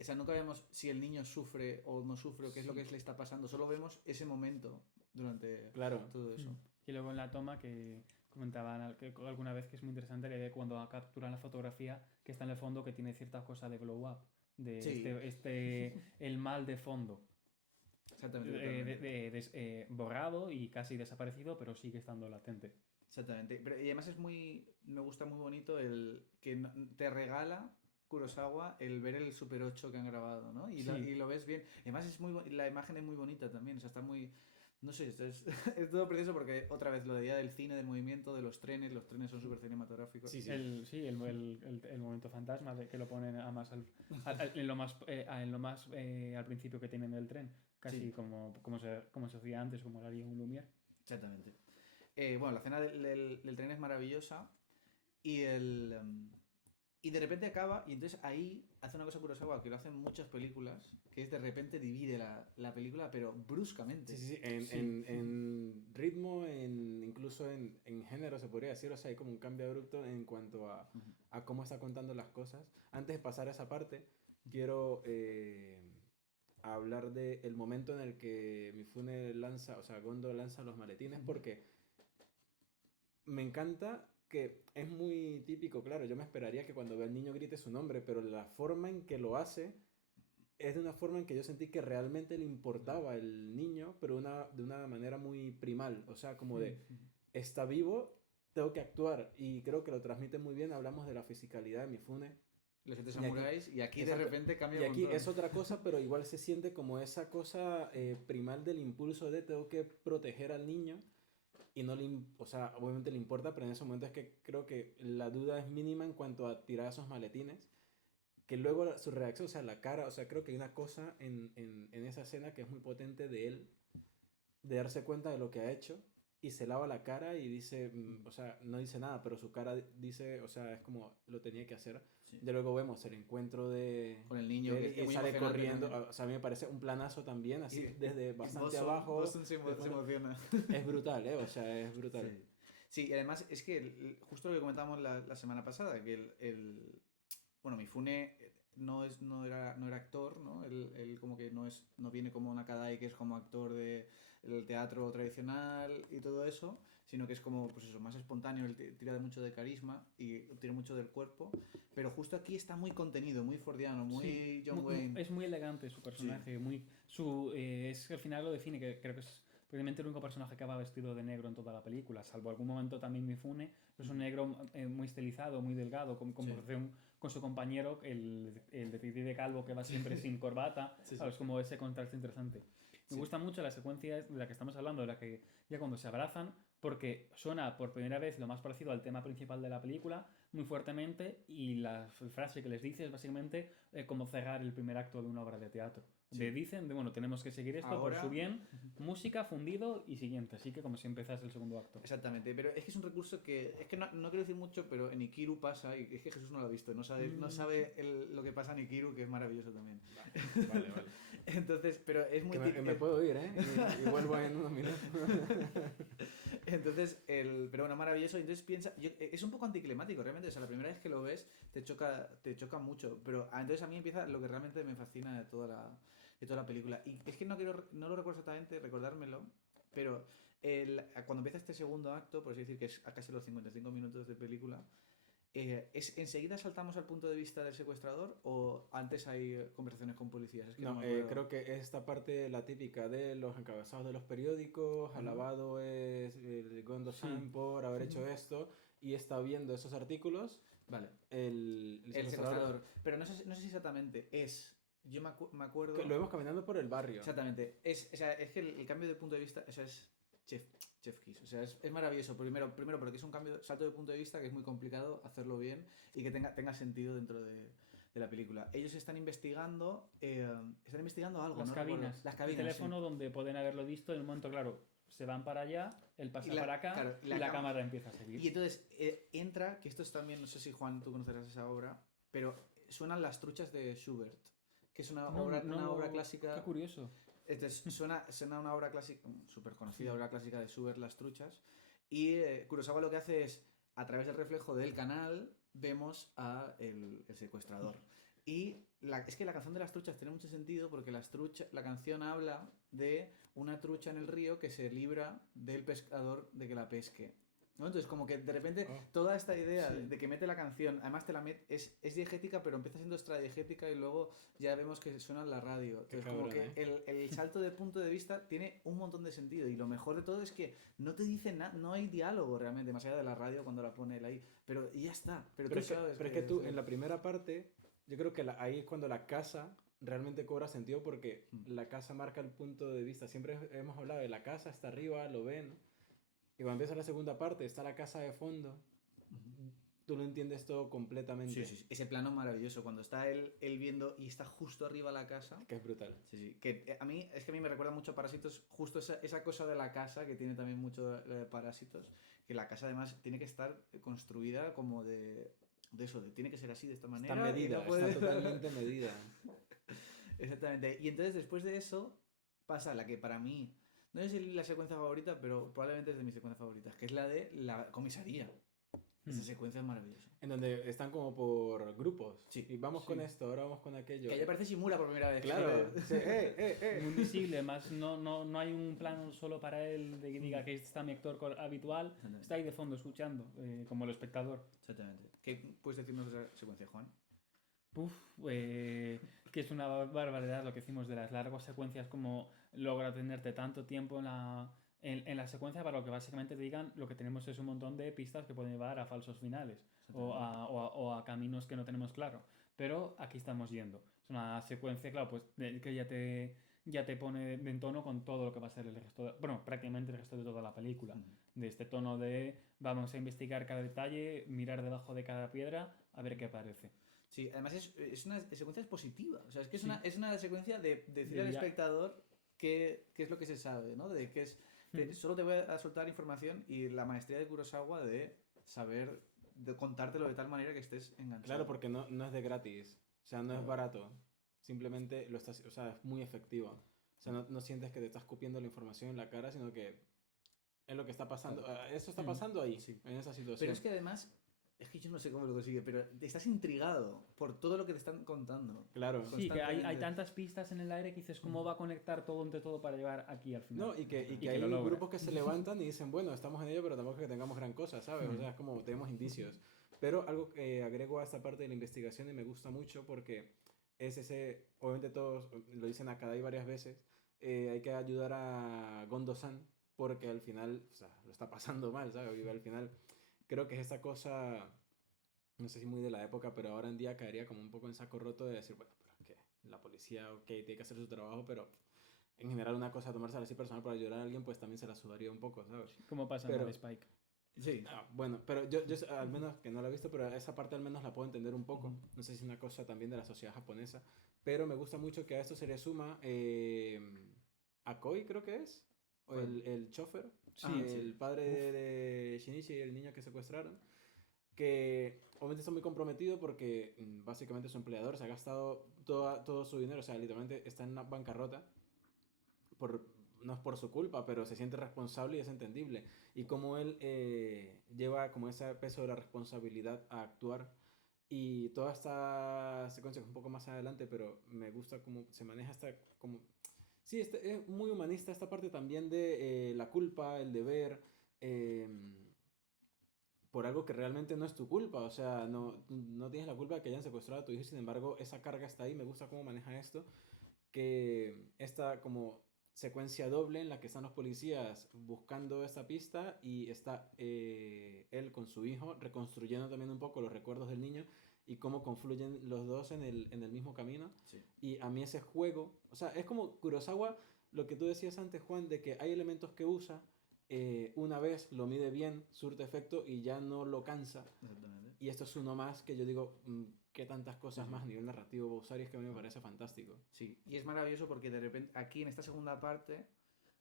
O sea, nunca vemos si el niño sufre o no sufre o qué es lo que le está pasando. Solo vemos ese momento durante Claro. todo eso. Y luego en la toma que comentaban alguna vez que es muy interesante que cuando capturan la fotografía que está en el fondo que tiene cierta cosa de glow up, de Sí. el mal de fondo. Exactamente. Totalmente. Borrado y casi desaparecido, pero sigue estando latente. Exactamente. Y además es muy... Me gusta muy bonito el que te regala Kurosawa el ver el Super 8 que han grabado, ¿no? Y, Sí. y lo ves bien. Además la imagen es muy bonita también. O sea, está muy... No sé, es todo precioso porque otra vez lo de día del cine, del movimiento, de los trenes son súper cinematográficos. Sí, sí. El momento fantasma de que lo ponen en lo más, al principio que tienen del tren, casi Sí. como se hacía antes, como lo haría un Lumière. Exactamente. Bueno, la escena del tren es maravillosa y y de repente acaba y entonces ahí hace una cosa Kurosawa que lo hacen muchas películas, que es de repente divide la película pero bruscamente. Sí, sí, sí. En ritmo, incluso en género se podría decir, o sea, hay como un cambio abrupto en cuanto a cómo está contando las cosas. Antes de pasar a esa parte, quiero hablar del momento en el que Mifune lanza, o sea, Gondo lanza los maletines, porque me encanta que es muy típico, claro, yo me esperaría que cuando vea al niño grite su nombre, pero la forma en que lo hace es de una forma en que yo sentí que realmente le importaba el niño, pero de una manera muy primal, o sea, como de, está vivo, tengo que actuar, y creo que lo transmite muy bien, hablamos de la fisicalidad de Mifune. Los 7 samuráis y aquí de exacto, repente cambia y un aquí montón. es otra cosa, pero igual se siente como esa cosa primal del impulso de tengo que proteger al niño, y no o sea, obviamente le importa, pero en ese momento es que creo que la duda es mínima en cuanto a tirar esos maletines, que luego su reacción, o sea, la cara, o sea, creo que hay una cosa en esa escena que es muy potente de él, de darse cuenta de lo que ha hecho y se lava la cara y dice, o sea, no dice nada, pero su cara dice, o sea, es como lo tenía que hacer. Sí. Ya luego vemos el encuentro Con el niño, de que él es y muy sale emocionante corriendo. también. O sea, a mí me parece un planazo también, así Y desde bastante Boston- abajo. Boston se de fondo. emociona. Es brutal, ¿eh? O sea, es brutal. Sí. Sí, y además es que justo lo que comentábamos la semana pasada, que bueno, Mifune no era actor, ¿no? Él como que no viene como Nakadai, que es como actor del teatro tradicional y todo eso, sino que es como, pues eso, más espontáneo, él tira de mucho de carisma y tira mucho del cuerpo, pero justo aquí está muy contenido, muy fordiano, muy Sí, John Wayne. es muy elegante su personaje, es que al final lo define, que creo que es probablemente el único personaje que va vestido de negro en toda la película, salvo algún momento también Mifune, es un negro muy estilizado, muy delgado, con comparación con su compañero, el detective calvo que va siempre sin corbata, ¿sabes? Como ese contraste interesante. Me gusta mucho la secuencia de la que estamos hablando, de la que ya cuando se abrazan, porque suena por primera vez lo más parecido al tema principal de la película, muy fuertemente, y la frase que les dice es básicamente como cerrar el primer acto de una obra de teatro. Dicen, bueno, tenemos que seguir esto Ahora, por su bien, música, fundido y siguiente, así que como si empezase el segundo acto. Exactamente, pero es que es un recurso que, es que no quiero decir mucho, pero en Ikiru pasa, y es que Jesús no lo ha visto, no sabe lo que pasa en Ikiru, que es maravilloso también. Vale. Entonces, pero es muy... Que me puedo ir, ¿eh? Y vuelvo en unos minutos. Entonces, pero bueno, maravilloso. Entonces piensa, es un poco anticlimático realmente. O sea, la primera vez que lo ves te choca mucho. Pero entonces a mí empieza lo que realmente me fascina de toda la película. Y es que no lo recuerdo exactamente, recordármelo, pero cuando empieza este segundo acto, por así decir que es a casi los 55 minutos de película, ¿enseguida saltamos al punto de vista del secuestrador o antes hay conversaciones con policías? Es que No, me acuerdo. creo que esta parte, la típica de los encabezados de los periódicos, alabado es Gondo-san por haber hecho esto, y está viendo esos artículos. Vale. El secuestrador. Pero no sé si exactamente es... Yo me acuerdo... Que lo vemos caminando por el barrio. Exactamente. Es que el cambio de punto de vista, eso es Chef Kiss. O sea, es maravilloso. Primero porque es un salto de punto de vista que es muy complicado hacerlo bien y que tenga sentido dentro de la película. Ellos están investigando algo. Las ¿no? cabinas. Las cabinas. El teléfono donde pueden haberlo visto en el momento, claro, se van para allá, él pasa para acá, claro, y la cámara empieza a seguir. Y entonces entra, que esto es también, no sé si Juan tú conocerás esa obra, pero suenan las truchas de Schubert, que es una obra clásica. Qué curioso. Entonces suena una obra clásica, súper conocida obra clásica de Schubert, Las Truchas, y Kurosawa lo que hace es, a través del reflejo del canal, vemos a el secuestrador. Y es que la canción de Las Truchas tiene mucho sentido porque la canción habla de una trucha en el río que se libra del pescador de que la pesque, ¿no? Entonces como que de repente toda esta idea de que mete la canción, además es diegética pero empieza siendo extradiegética y luego ya vemos que suena en la radio. Entonces como que el salto de punto de vista tiene un montón de sentido y lo mejor de todo es que no te dice nada, no hay diálogo realmente, más allá de la radio cuando la pone él ahí, pero y ya está. Pero tú sabes es que tú en la primera parte, yo creo que ahí es cuando la casa realmente cobra sentido porque la casa marca el punto de vista. Siempre hemos hablado de la casa, está arriba, lo ven. Y cuando empieza la segunda parte, está la casa de fondo. Tú lo entiendes todo completamente. Sí. Ese plano maravilloso, cuando está él viendo y está justo arriba la casa. Que es brutal. Sí. Que a mí me recuerda mucho a Parásitos, justo esa cosa de la casa, que tiene también mucho Parásitos, que la casa además tiene que estar construida como de eso, tiene que ser así, de esta manera. Está medida, está totalmente medida. Exactamente. Y entonces después de eso pasa la que para mí, no sé si es la secuencia favorita, pero probablemente es de mis secuencias favoritas, que es la de la comisaría. Esa secuencia es maravillosa. En donde están como por grupos. Sí. Y vamos con esto, ahora vamos con aquello. Que ahí aparece Shimura por primera vez. Claro. Sí. Muy visible, más no hay un plano solo para él de que diga que está mi actor habitual. Está ahí de fondo escuchando, como el espectador. Exactamente. ¿Qué puedes decirnos de esa secuencia, Juan? Que es una barbaridad lo que hicimos de las largas secuencias, como logra tenerte tanto tiempo en la secuencia para lo que básicamente te digan. Lo que tenemos es un montón de pistas que pueden llevar a falsos finales o a caminos que no tenemos claro, pero aquí estamos yendo. Es una secuencia, claro, pues que ya te pone en tono con todo lo que va a ser el resto prácticamente el resto de toda la película, de este tono de vamos a investigar cada detalle, mirar debajo de cada piedra a ver qué parece. Sí, además es una secuencia positiva, o sea, es que es una secuencia de decir al espectador qué es lo que se sabe, ¿no? De qué es Solo te voy a soltar información y la maestría de Kurosawa de saber, de contártelo de tal manera que estés enganchado. Claro, porque no es de gratis, o sea, no es barato, simplemente lo estás, o sea, es muy efectiva. O sea, no sientes que te estás copiando la información en la cara, sino que es lo que está pasando. Eso está pasando ahí, Sí. en esa situación. Pero es que además, es que yo no sé cómo lo consigue, pero estás intrigado por todo lo que te están contando. Claro. Sí, que hay Constantemente. tantas pistas en el aire que dices, ¿cómo va a conectar todo entre todo para llegar aquí al final? No, y que que hay lo logra. grupos que se levantan y dicen, bueno, estamos en ello, pero tampoco es que tengamos gran cosa, ¿sabes? O sea, es como tenemos indicios. Pero algo que agrego a esta parte de la investigación y me gusta mucho porque es ese, obviamente todos lo dicen acá y varias veces, hay que ayudar a Gondo-san porque al final, o sea, lo está pasando mal, ¿sabes? Y al final creo que es esta cosa, no sé si muy de la época, pero ahora en día caería como un poco en saco roto de decir, bueno, pero es que la policía, ok, tiene que hacer su trabajo, pero en general una cosa tomársela así personal para ayudar a alguien, pues también se la sudaría un poco, ¿sabes? ¿Cómo pasa en la de Spike? Sí. Bueno, pero yo al menos, que no la he visto, pero esa parte al menos la puedo entender un poco. No sé si es una cosa también de la sociedad japonesa, pero me gusta mucho que a esto se le suma Akoi, creo que es, o el chofer, Sí, el padre de Shinichi y el niño que secuestraron, que obviamente está muy comprometido porque básicamente su empleador se ha gastado todo su dinero, o sea, literalmente está en una bancarrota por, no es por su culpa, pero se siente responsable y es entendible. Y como él lleva como ese peso de la responsabilidad a actuar. Y toda esta secuencia es un poco más adelante, pero me gusta cómo se maneja esta como... Sí, es muy humanista esta parte también de la culpa, el deber, eh, por algo que realmente no es tu culpa. O sea, no tienes la culpa de que hayan secuestrado a tu hijo, sin embargo, esa carga está ahí. Me gusta cómo maneja esto, que esta como secuencia doble en la que están los policías buscando esta pista y está él con su hijo reconstruyendo también un poco los recuerdos del niño y cómo confluyen los dos en el mismo camino. Sí. Y a mí ese juego, o sea, es como Kurosawa, lo que tú decías antes, Juan, de que hay elementos que usa, una vez lo mide bien, surte efecto y ya no lo cansa. Exactamente. Y esto es uno más que yo digo, qué tantas cosas más a nivel narrativo va a usar, y es que a mí me parece fantástico. Sí, y es maravilloso porque de repente aquí en esta segunda parte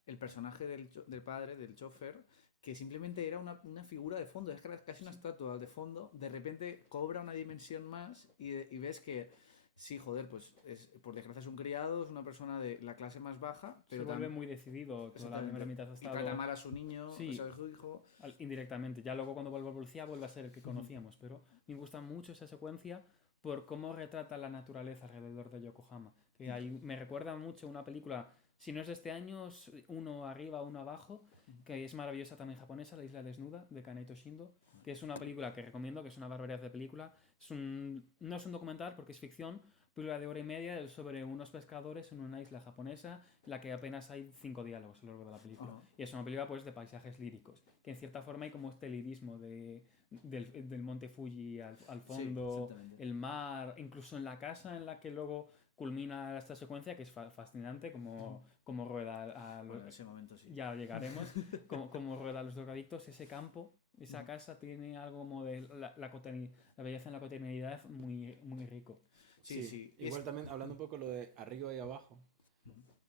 el personaje del padre, del chofer, que simplemente era una figura de fondo, es casi una estatua de fondo, de repente cobra una dimensión más y ves que sí, joder, pues por desgracia es un criado, es una persona de la clase más baja, pero se vuelve muy decidido, toda la primera mitad ha y estado... trata mal a su niño, Sí. o sea, a su hijo. Indirectamente, ya luego cuando vuelve al policía vuelve a ser el que conocíamos, pero me gusta mucho esa secuencia por cómo retrata la naturaleza alrededor de Yokohama. Que me recuerda mucho una película, si no es de este año, es uno arriba, uno abajo, que es maravillosa también japonesa, La isla desnuda, de Kaneko Shindo, que es una película que recomiendo, que es una barbaridad de película. No es un documental porque es ficción, película de hora y media sobre unos pescadores en una isla japonesa en la que apenas hay 5 diálogos a lo largo de la película. Y es una película pues de paisajes líricos, que en cierta forma hay como este lirismo del monte Fuji al fondo, Sí, el mar, incluso en la casa en la que luego culmina esta secuencia, que es fascinante, como rueda Bueno, en ese momento sí. ya llegaremos, como rueda a los drogadictos, ese campo, esa casa tiene algo como de la belleza en la cotidianidad muy, muy rico. Sí. Igual también hablando un poco lo de arriba y abajo.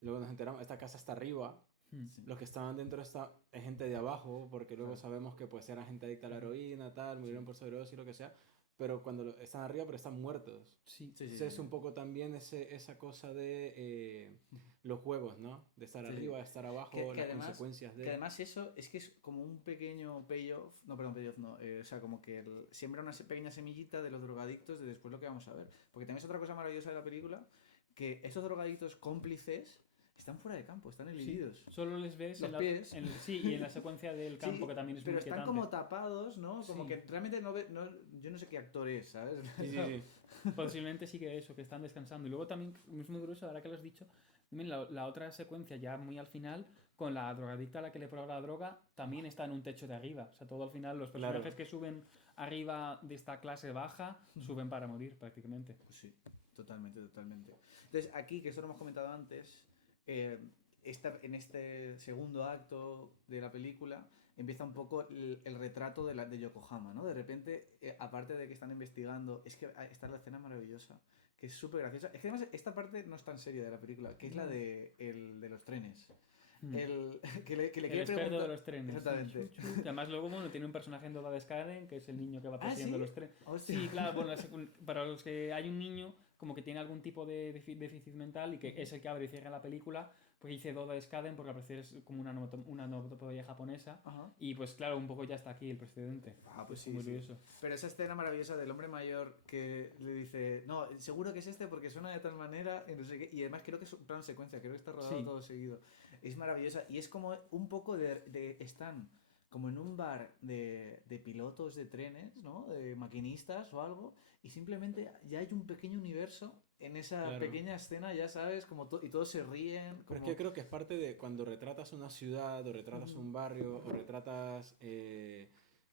Luego nos enteramos, esta casa está arriba. Los que estaban dentro es gente de abajo, porque luego sabemos que pues era gente adicta a la heroína, tal, murieron por sobredosis y lo que sea. Pero cuando están arriba, pero están muertos. Es un poco también esa cosa de los juegos, ¿no? De estar arriba, de estar abajo, las además, consecuencias de... Que además eso es que es como un pequeño payoff, no, perdón, payoff no, o sea, como que siembra una pequeña semillita de los drogadictos de después lo que vamos a ver. Porque también es otra cosa maravillosa de la película, que estos drogadictos cómplices están fuera de campo, están elididos. Solo les ves los pies. Y en la secuencia del campo, que también es pero muy están inquietante. como tapados, ¿no? Como que realmente yo no sé qué actor es, ¿sabes? Sí. Posiblemente sí que eso, que están descansando. Y luego también, es muy grueso, ahora que lo has dicho, también la otra secuencia ya muy al final, con la drogadicta a la que le prueba la droga, también está en un techo de arriba. O sea, todo al final, los personajes que suben arriba de esta clase baja, suben para morir prácticamente. Pues sí, totalmente. Entonces, aquí, que esto lo hemos comentado antes, en este segundo acto de la película empieza un poco el retrato de Yokohama, ¿no? De repente, aparte de que están investigando, es que está la escena maravillosa, que es súper graciosa. Es que además esta parte no es tan seria de la película, que es la de los trenes. que le El quiere experto preguntar... de los trenes. Exactamente. Sí, chu, chu. Y además luego bueno, tiene un personaje en Doda de Skaden, que es el niño que va ¿Ah, persiguiendo sí? los trenes. Hostia. Sí, claro, bueno, para los que hay un niño como que tiene algún tipo de déficit mental y que es el que abre y cierra la película, pues dice Doda de Skaden porque al parecer es como una onomatopeya japonesa. Ajá. Y pues claro, un poco ya está aquí el precedente. Ah, pues Es sí, muy sí. curioso. Pero esa escena maravillosa del hombre mayor que le dice, no, seguro que es este porque suena de tal manera y no sé qué. Y además creo que es un plano secuencia, creo que está rodado Sí. todo seguido. Es maravillosa y es como un poco están como en un bar de pilotos de trenes, ¿no? De maquinistas o algo. Y simplemente ya hay un pequeño universo en esa Claro. pequeña escena, ya sabes, como y todos se ríen. Pero es Como... que yo creo que es parte de cuando retratas una ciudad o retratas Ujú. un barrio o retratas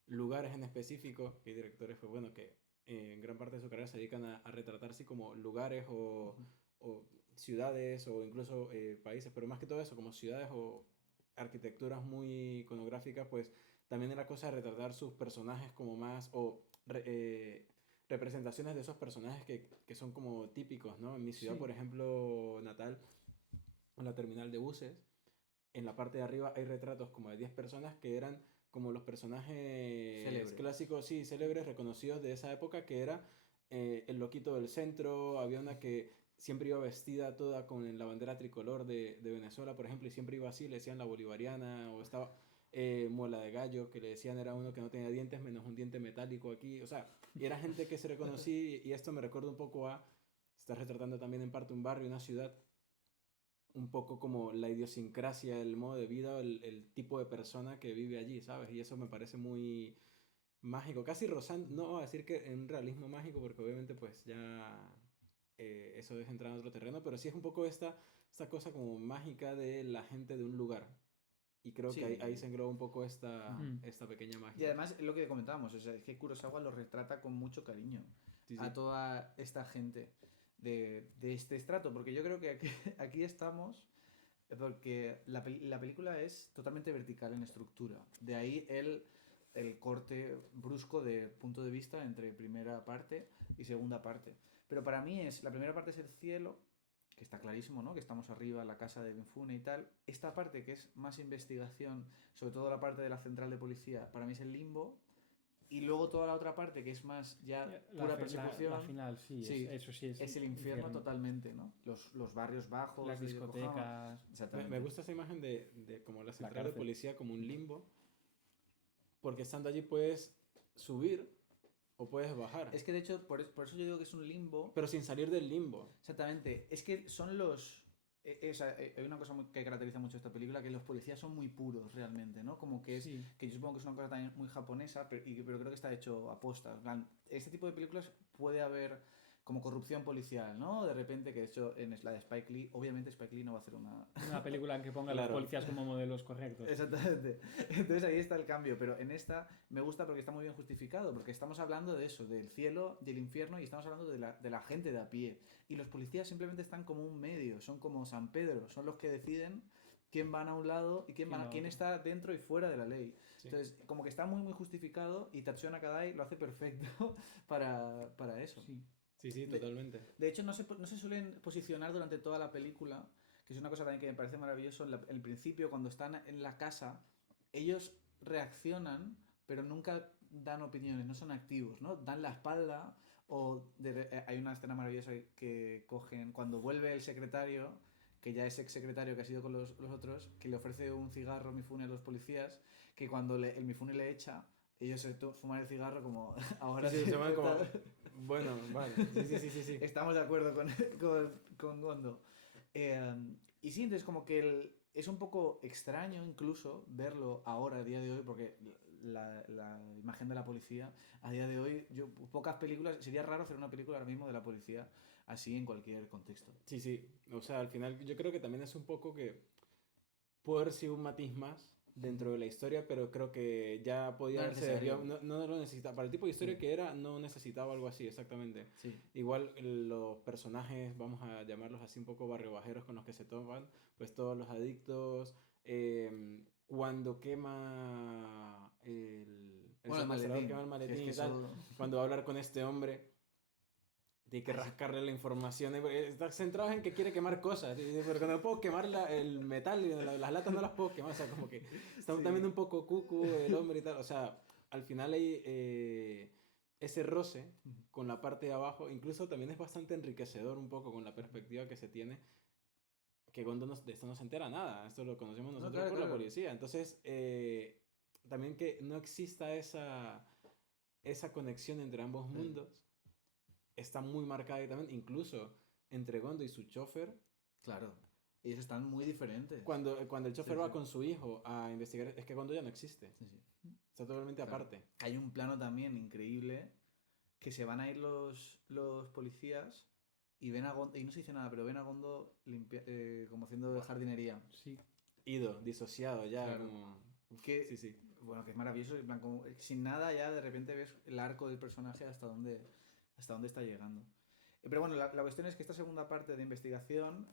lugares en específico, que hay directores pues, bueno, que en gran parte de su carrera se dedican a retratar así como lugares o ciudades o incluso países, pero más que todo eso, como ciudades o arquitecturas muy iconográficas, pues también era cosa de retratar sus personajes como más representaciones de esos personajes que son como típicos, ¿no? En mi ciudad, Sí. por ejemplo, natal, en la terminal de buses, en la parte de arriba hay retratos como de 10 personas que eran como los personajes Célebres. clásicos, sí, célebres, reconocidos de esa época, que era el loquito del centro, había una que siempre iba vestida toda con la bandera tricolor de Venezuela, por ejemplo, y siempre iba así, le decían la bolivariana, o estaba Muela de Gallo, que le decían era uno que no tenía dientes menos un diente metálico aquí, o sea, y era gente que se reconocía y esto me recuerda un poco a, está retratando también en parte un barrio, una ciudad, un poco como la idiosincrasia, el modo de vida, el tipo de persona que vive allí, ¿sabes? Y eso me parece muy mágico, casi rozando, no voy a decir que en realismo mágico, porque obviamente pues ya eso es entrar en otro terreno, pero sí es un poco esta cosa como mágica de la gente de un lugar. Y creo que ahí se Sí. engloba un poco Ujú. esta pequeña Y magia. además, es lo que comentábamos, o sea, es que Kurosawa lo retrata con mucho cariño Sí, a sí. toda esta gente de este estrato, porque yo creo que aquí, aquí estamos porque la película es totalmente vertical en estructura. De ahí el corte brusco de punto de vista entre primera parte y segunda parte. Pero para mí es, la primera parte es el cielo, que está clarísimo, ¿no? Que estamos arriba en la casa de Benfune y tal. Esta parte que es más investigación, sobre todo la parte de la central de policía, para mí es el limbo. Y luego toda la otra parte que es más ya pura persecución, La final, sí, sí, eso sí es es el infierno totalmente, ¿no? Los barrios bajos Las de Yokohama. discotecas. Me Exactamente. gusta esa imagen de como la central de cárcel. policía como un limbo, porque estando allí puedes subir o puedes bajar, Es que de hecho, por eso yo digo que es un limbo. pero sin salir del limbo. Exactamente. Es que son los. Hay una cosa que caracteriza mucho esta película, que los policías son muy puros realmente, ¿no? Como que es. Sí. Que yo supongo que es una cosa también muy japonesa, pero creo que está hecho a posta. En plan, este tipo de películas puede haber como corrupción policial, ¿no? De repente, que de hecho en la de Spike Lee, obviamente Spike Lee no va a hacer una. Una película en que ponga a los Claro. policías como modelos correctos. Exactamente. Entonces ahí está el cambio, pero en esta me gusta porque está muy bien justificado, porque estamos hablando de eso, del cielo, del infierno y estamos hablando de la gente de a pie. Y los policías simplemente están como un medio, son como San Pedro, son los que deciden quién van a un lado y quién está dentro y fuera de la ley. Sí. Entonces, como que está muy muy justificado y Tatsuya Nakadai lo hace perfecto para eso. Sí. Sí, sí, totalmente. De hecho, no se suelen posicionar durante toda la película, que es una cosa también que me parece maravilloso. En el principio, cuando están en la casa, ellos reaccionan, pero nunca dan opiniones, no son activos, ¿no? Dan la espalda hay una escena maravillosa que cogen cuando vuelve el secretario, que ya es ex secretario que ha sido con los otros, que le ofrece un cigarro Mifune a los policías, que cuando el Mifune le echa, ellos se fuman el cigarro como ahora Sí, sí, se van como, bueno, vale, sí. estamos de acuerdo con Gondo. Y sí, entonces como que es un poco extraño incluso verlo ahora, a día de hoy, porque la imagen de la policía, a día de hoy, pocas películas, sería raro hacer una película ahora mismo de la policía así en cualquier contexto. Sí, o sea, al final yo creo que también es un poco que puede haber sido un matiz más dentro de la historia, pero creo que ya podía No haberse necesario. desviado, no lo necesitaba, para el tipo de historia Sí. que era, no necesitaba algo así, exactamente. Sí. Igual los personajes, vamos a llamarlos así un poco barriobajeros con los que se toman, pues todos los adictos, cuando quema el Bueno, el secuestrador, maletín. quema el Si maletín es que y tal, eso... cuando va a hablar con este hombre, Tiene que rascarle la información. Está centrado en que quiere quemar cosas. Dice, pero no puedo quemar el metal, y las latas no las puedo quemar. O sea, como que está Sí. también un poco cucu el hombre y tal. O sea, al final hay ese roce con la parte de abajo. Incluso también es bastante enriquecedor un poco con la perspectiva que se tiene. Que Gondo de esto no se entera nada. Esto lo conocemos No, nosotros claro, por la claro. policía. Entonces, también que no exista esa conexión entre ambos mundos está muy marcada y también, incluso entre Gondo y su chofer, Claro. Ellos están muy diferentes. cuando el chofer Sí, va sí. con su hijo a investigar, es que Gondo ya no existe, Sí, sí. está totalmente Claro. aparte. Hay un plano también increíble que se van a ir los policías y ven a Gondo, y no se dice nada, pero ven a Gondo como haciendo de jardinería. Sí. Ido, disociado ya, Claro. como... Que, Sí, sí. bueno, que es maravilloso, en plan, como, sin nada ya de repente ves el arco del personaje hasta dónde está llegando. Pero bueno, la cuestión es que esta segunda parte de investigación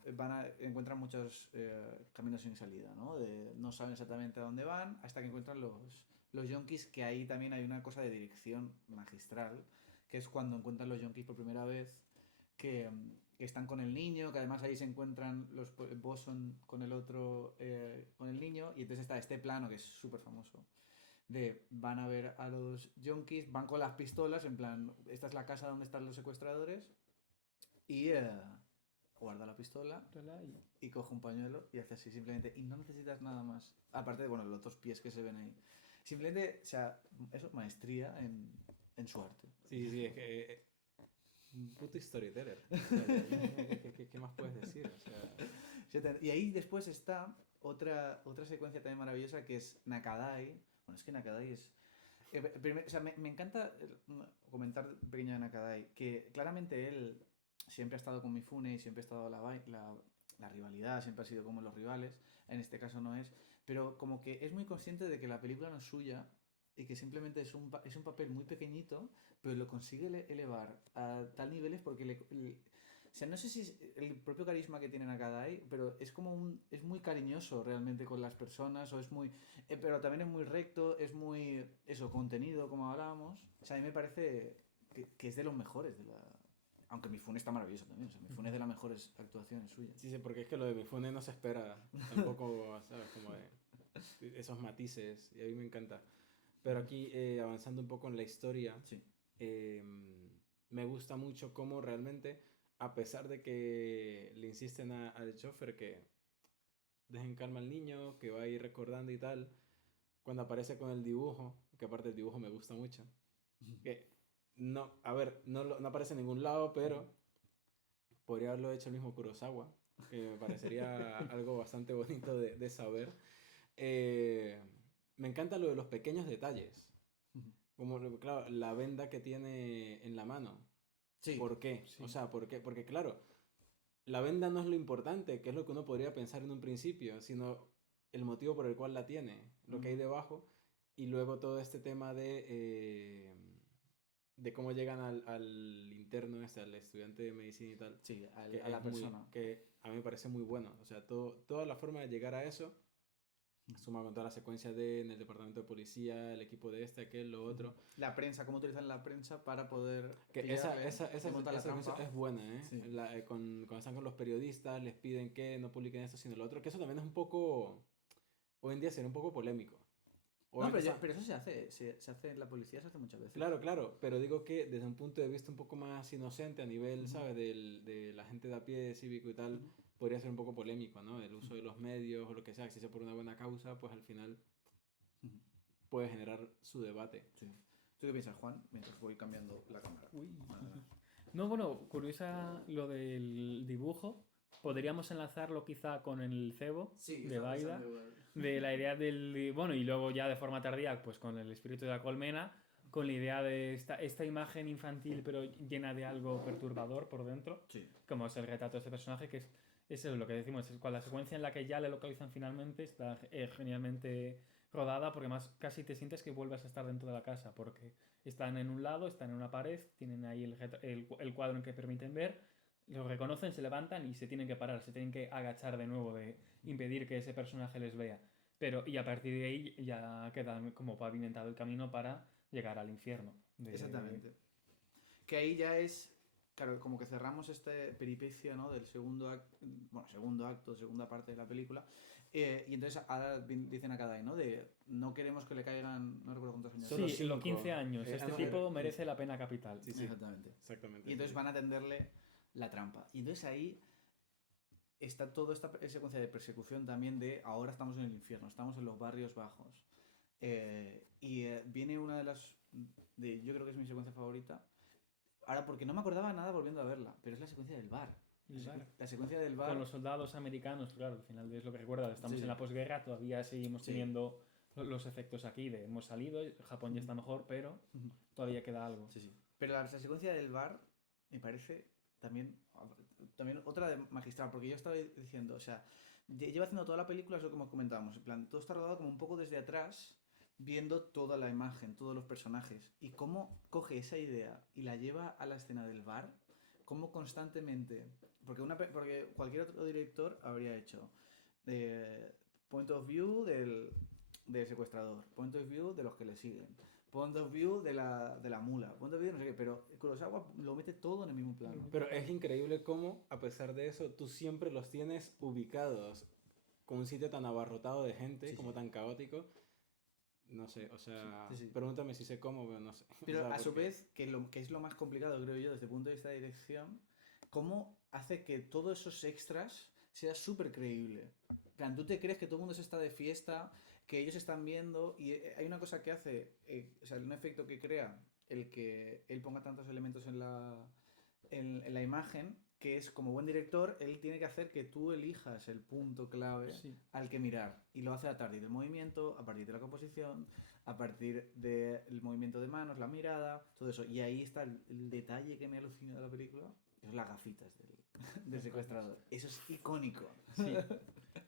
encuentran muchos caminos sin salida, ¿no? No saben exactamente a dónde van hasta que encuentran los yonkis, que ahí también hay una cosa de dirección magistral, que es cuando encuentran los yonkis por primera vez, que están con el niño, que además ahí se encuentran los Boson con el otro, con el niño, y entonces está este plano que es súper famoso. Van a ver a los yonkis, van con las pistolas, en plan, esta es la casa donde están los secuestradores, y guarda la pistola y coge un pañuelo y hace así simplemente, y no necesitas nada más. Aparte de, bueno, los dos pies que se ven ahí. Simplemente, o sea, eso, maestría en su arte. Sí, sí, es que... un puto storyteller. O sea, ¿qué más puedes decir? O sea, Y ahí después está otra secuencia también maravillosa que es Nakadai. Bueno, es que Nakadai es... o sea, me encanta comentar pequeño de Nakadai, que claramente él siempre ha estado con Mifune y siempre ha estado la rivalidad, siempre ha sido como los rivales, en este caso no es, pero como que es muy consciente de que la película no es suya y que simplemente es un papel muy pequeñito, pero lo consigue elevar a tal niveles porque o sea, no sé si es el propio carisma que tiene Nakadai, pero es como es muy cariñoso realmente con las personas, o es muy, pero también es muy recto, es muy, eso, contenido, como hablábamos. O sea, a mí me parece que es de los mejores de la... Aunque Mifune está maravilloso también, o sea, Mifune es de las mejores actuaciones suyas. sí, sí, porque es que lo de Mifune no se espera tampoco, ¿sabes? Como de esos matices, y a mí me encanta. Pero aquí, avanzando un poco en la historia, Sí. Me gusta mucho cómo realmente, a pesar de que le insisten al chofer que dejen calma al niño, que va a ir recordando y tal, cuando aparece con el dibujo, que aparte el dibujo me gusta mucho, que no, a ver, no aparece en ningún lado, pero podría haberlo hecho el mismo Kurosawa, que me parecería algo bastante bonito de saber. Eh, Me encanta lo de los pequeños detalles. Como, claro, la venda que tiene en la mano. Sí. ¿Por qué? Sí. O sea, ¿por qué? Porque, claro, la venda no es lo importante, que es lo que uno podría pensar en un principio, sino el motivo por el cual la tiene, lo que hay debajo, y luego todo este tema de cómo llegan al interno, al estudiante de medicina y tal. Sí, Que a la es muy- persona. que a mí me parece muy bueno. O sea, toda la forma de llegar a eso, suma con toda la secuencia en el departamento de policía, el equipo de este, aquel, lo otro. La prensa, cómo utilizan la prensa para poder... Que pillarle, esa montar la secuencia trampa. es buena, ¿eh? Sí. Cuando están con los periodistas, les piden que no publiquen esto sino lo otro, que eso también es un poco, hoy en día sería un poco polémico. No, Obviamente pero eso se hace, se hace en la policía, se hace muchas veces. Claro, claro, pero digo que desde un punto de vista un poco más inocente a nivel, ¿sabes? De la gente de a pie, cívico y tal, podría ser un poco polémico, ¿no? El uso de los medios o lo que sea, si sea por una buena causa, pues al final puede generar su debate. Sí. ¿Tú qué piensas, Juan? Mientras voy cambiando la cámara. Uy. No, bueno, curiosa lo del dibujo. Podríamos enlazarlo quizá con el cebo de Baida, de la idea del... Bueno, y luego ya de forma tardía, pues con el espíritu de la colmena, con la idea de esta imagen infantil pero llena de algo perturbador por dentro, Sí. como es el retrato de este personaje, que eso es lo que decimos, es con la secuencia en la que ya le localizan finalmente está genialmente rodada, porque más casi te sientes que vuelves a estar dentro de la casa, porque están en un lado, están en una pared, tienen ahí el cuadro en que permiten ver, lo reconocen, se levantan y se tienen que parar, se tienen que agachar de nuevo, de impedir que ese personaje les vea. Y a partir de ahí ya queda como pavimentado el camino para llegar al infierno. Exactamente. Que ahí ya es claro, como que cerramos este peripecia, ¿no? Del segundo acto, bueno, segundo acto, segunda parte de la película. Y entonces ahora dicen a Kadai, ¿no? De no queremos que le caigan, no recuerdo cuántos años. Solo Sí, cinco. los 15 años. Este no, tipo merece la pena capital. Sí, sí. Exactamente. Exactamente. Y entonces van a tenderle la trampa. Y entonces ahí está toda esta secuencia de persecución también de ahora estamos en el infierno, estamos en los barrios bajos. Viene una de las... yo creo que es mi secuencia favorita. Ahora, porque no me acordaba nada volviendo a verla, pero es la secuencia del bar. La secuencia del bar. Con los soldados americanos, claro, al final es lo que recuerda. Estamos en la posguerra, todavía seguimos teniendo los efectos aquí de hemos salido, Japón ya está mejor, pero todavía queda algo. Sí, sí. Pero la secuencia del bar me parece también otra de magistral, porque yo estaba diciendo, o sea, lleva haciendo toda la película, es lo que hemos comentado, en plan, todo está rodado como un poco desde atrás, viendo toda la imagen, todos los personajes, y cómo coge esa idea y la lleva a la escena del bar, cómo constantemente, porque cualquier otro director habría hecho point of view del secuestrador, point of view de los que le siguen, point of view de la mula, point of view de no sé qué, pero Kurosawa lo mete todo en el mismo plano. Pero es increíble cómo, a pesar de eso, tú siempre los tienes ubicados con un sitio tan abarrotado de gente, Sí, como sí. tan caótico. No sé, o sea, Sí, sí. pregúntame si sé cómo, pero no sé. Pero O sea, a su porque- vez, que es lo más complicado, creo yo, desde el punto de vista de dirección, cómo hace que todos esos extras sea súper creíble. En plan, tú te crees que todo el mundo se está de fiesta, que ellos están viendo, y hay una cosa que hace, o sea, un efecto que crea el que él ponga tantos elementos en la imagen, que es como buen director, él tiene que hacer que tú elijas el punto clave Sí. al que mirar. Y lo hace a partir del movimiento, a partir de la composición, a partir del movimiento de manos, la mirada, todo eso. Y ahí está el detalle que me alucina de la película, que son las gafitas del secuestrador. Eso es icónico. Sí,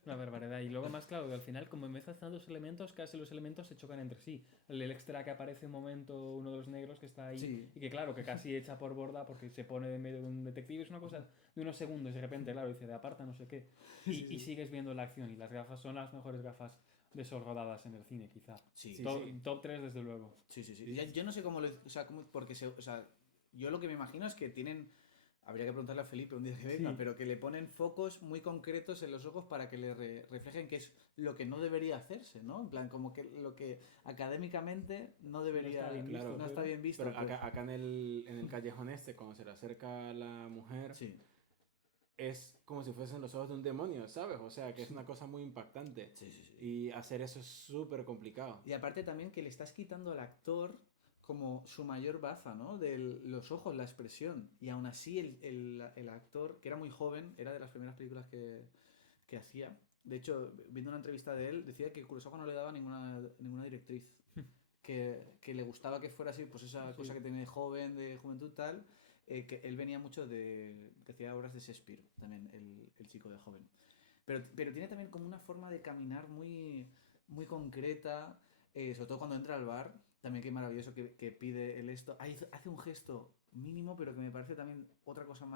una barbaridad. Y luego más claro, que al final como mezclas tantos elementos, casi los elementos se chocan entre sí. El extra que aparece un momento, uno de los negros que está ahí, Sí. y que claro, que casi echa por borda porque se pone en medio de un detective, es una cosa de unos segundos, y de repente, claro, dice de aparta, no sé qué. Y sigues viendo la acción, y las gafas son las mejores gafas de esos rodadas en el cine, quizá. Sí, Sí, top, sí. top 3 desde luego. Sí, sí, sí. Yo no sé cómo lo... O sea, porque o sea, yo lo que me imagino es que tienen... Habría que preguntarle a Felipe un día que venga, Sí. pero que le ponen focos muy concretos en los ojos para que le reflejen que es lo que no debería hacerse, ¿no? En plan, como que lo que académicamente no debería... está bien visto, Claro, no está bien visto. Pero pues. acá en el callejón este, cuando se le acerca a la mujer, Sí, es como si fuesen los ojos de un demonio, ¿sabes? O sea, que es una cosa muy impactante. sí, sí, sí. Y hacer eso es súper complicado. Y aparte también que le estás quitando al actor como su mayor baza, ¿no? De los ojos, la expresión. Y aún así el actor, que era muy joven, era de las primeras películas que hacía. De hecho, viendo una entrevista de él, decía que Kurosawa no le daba ninguna directriz. Que le gustaba que fuera así, pues esa cosa que tiene de joven, de juventud tal. Que él venía mucho que hacía obras de Shakespeare, también, el chico de joven. Pero tiene también como una forma de caminar muy, muy concreta, sobre todo cuando entra al bar, también que maravilloso que pide el esto. Hace un gesto mínimo, pero que me parece también otra cosa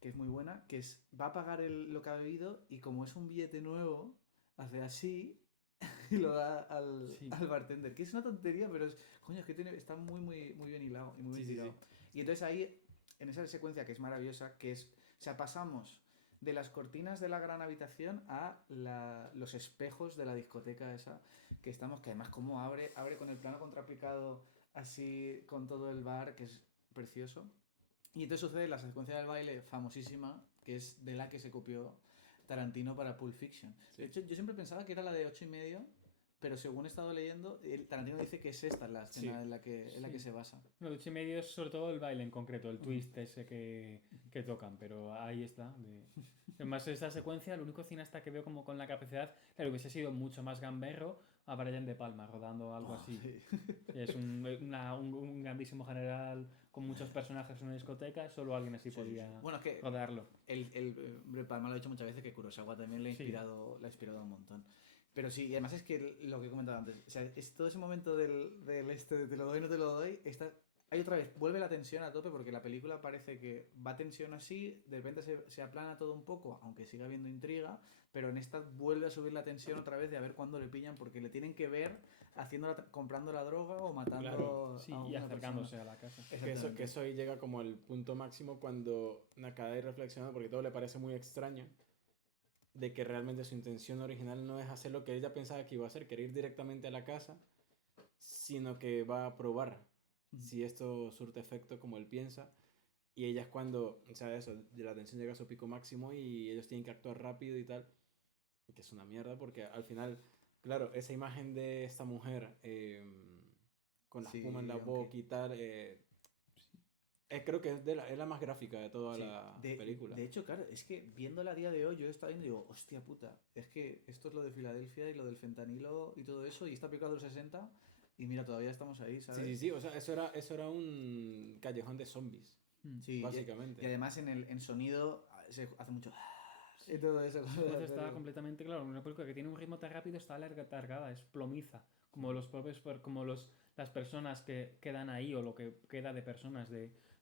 que es muy buena, que es, va a pagar lo que ha bebido y como es un billete nuevo, hace así y lo da al bartender. Que es una tontería, pero coño, es que está muy, muy, muy bien hilado y muy bien Sí, sí, tirado. sí. Y entonces ahí, en esa secuencia que es maravillosa, o sea, pasamos de las cortinas de la gran habitación a los espejos de la discoteca esa que estamos, que además como abre con el plano contrapicado así con todo el bar, que es precioso. Y entonces sucede la secuencia del baile famosísima, que es de la que se copió Tarantino para Pulp Fiction. Sí. De hecho, yo siempre pensaba que era la de 8:30, pero según he estado leyendo, Tarantino dice que es esta la escena Sí. en la que se basa. No, de 8:30 es sobre todo el baile en concreto, el twist ese que tocan, pero ahí está. Además, esta secuencia, el único cineasta que veo como con la capacidad, claro, hubiese sido mucho más gamberro a Brian De Palma, rodando algo así. Sí. Es un grandísimo general con muchos personajes en una discoteca, solo alguien así podía Bueno, es que rodarlo. De Palma lo ha dicho muchas veces que Kurosawa también le ha Sí. inspirado, un montón. Pero sí, y además es que lo que he comentado antes, o sea, es todo ese momento del este de te lo doy, no te lo doy, está Hay otra vez, vuelve la tensión a tope porque la película parece que va tensión así, de repente se aplana todo un poco, aunque siga habiendo intriga, pero en esta vuelve a subir la tensión otra vez de a ver cuándo le pillan, porque le tienen que ver comprando la droga o matando Claro, Sí, a y una acercándose persona. a la casa. Que eso ahí llega como al punto máximo cuando Nakadai reflexiona, porque todo le parece muy extraño, de que realmente su intención original no es hacer lo que ella pensaba que iba a hacer, querer ir directamente a la casa, sino que va a probar si esto surte efecto como él piensa. Y ella es cuando, o sea, eso, de la tensión llega a su pico máximo y ellos tienen que actuar rápido y tal. Y que es una mierda porque al final, claro, esa imagen de esta mujer con la Sí, espuma en la aunque... boca y tal, creo que es la más gráfica de toda Sí, la película. de hecho, claro, es que viéndola a día de hoy, yo estaba viendo y digo, hostia puta, es que esto es lo de Filadelfia y lo del fentanilo y todo eso, y esta película de los 60, y mira, todavía estamos ahí, Sí, ¿sabes? sí, sí, o sea, eso era un callejón de zombies, Sí, básicamente. y además en sonido se hace mucho... Y todo eso. Entonces está completamente claro. Una película que tiene un ritmo tan rápido está alargada, es plomiza. Como los propios, como las personas que quedan ahí o lo que queda de personas.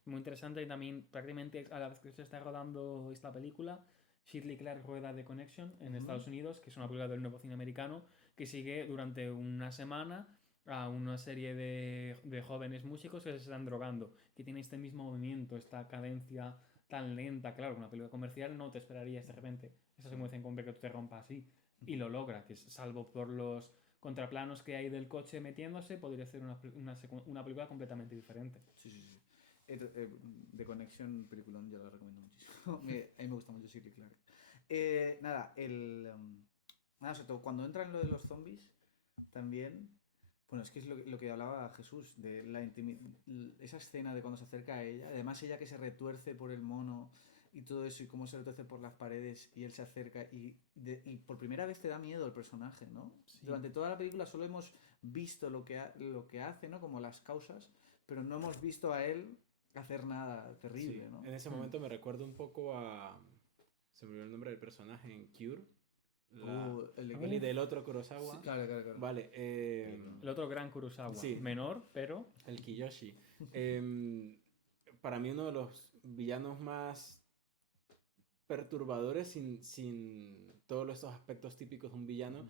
Muy interesante y también prácticamente a la vez que se está rodando esta película, Shirley Clark rueda The Connection en Estados Unidos, que es una película del nuevo cine americano, que sigue durante una semana a una serie de jóvenes músicos que se están drogando, que tiene este mismo movimiento, esta cadencia tan lenta. Claro, una película comercial no te esperarías de repente esa secuencia en que tú te rompas así. Y lo logra, que salvo por los contraplanos que hay del coche metiéndose, podría ser una película completamente diferente. Sí, sí, sí. The Connection, peliculón, yo lo recomiendo muchísimo. A mí me gusta mucho Shirley Clark. Nada, nada, sobre todo cuando entra en lo de los zombies, también... Bueno, es que es lo que hablaba Jesús, de esa escena de cuando se acerca a ella, además ella que se retuerce por el mono y todo eso, y cómo se retuerce por las paredes y él se acerca y por primera vez te da miedo el personaje, ¿no? Sí. Durante toda la película solo hemos visto lo que hace, ¿no? Como las causas, pero no hemos visto a él hacer nada terrible, Sí, ¿no? en ese momento me recuerdo un poco a... Se me olvidó el nombre del personaje en Cure, la El de peli del otro Kurosawa. Sí, claro, claro, claro. Vale, El otro gran Kurosawa, sí. menor, pero... El Kiyoshi. Para mí uno de los villanos más perturbadores sin todos estos aspectos típicos de un villano.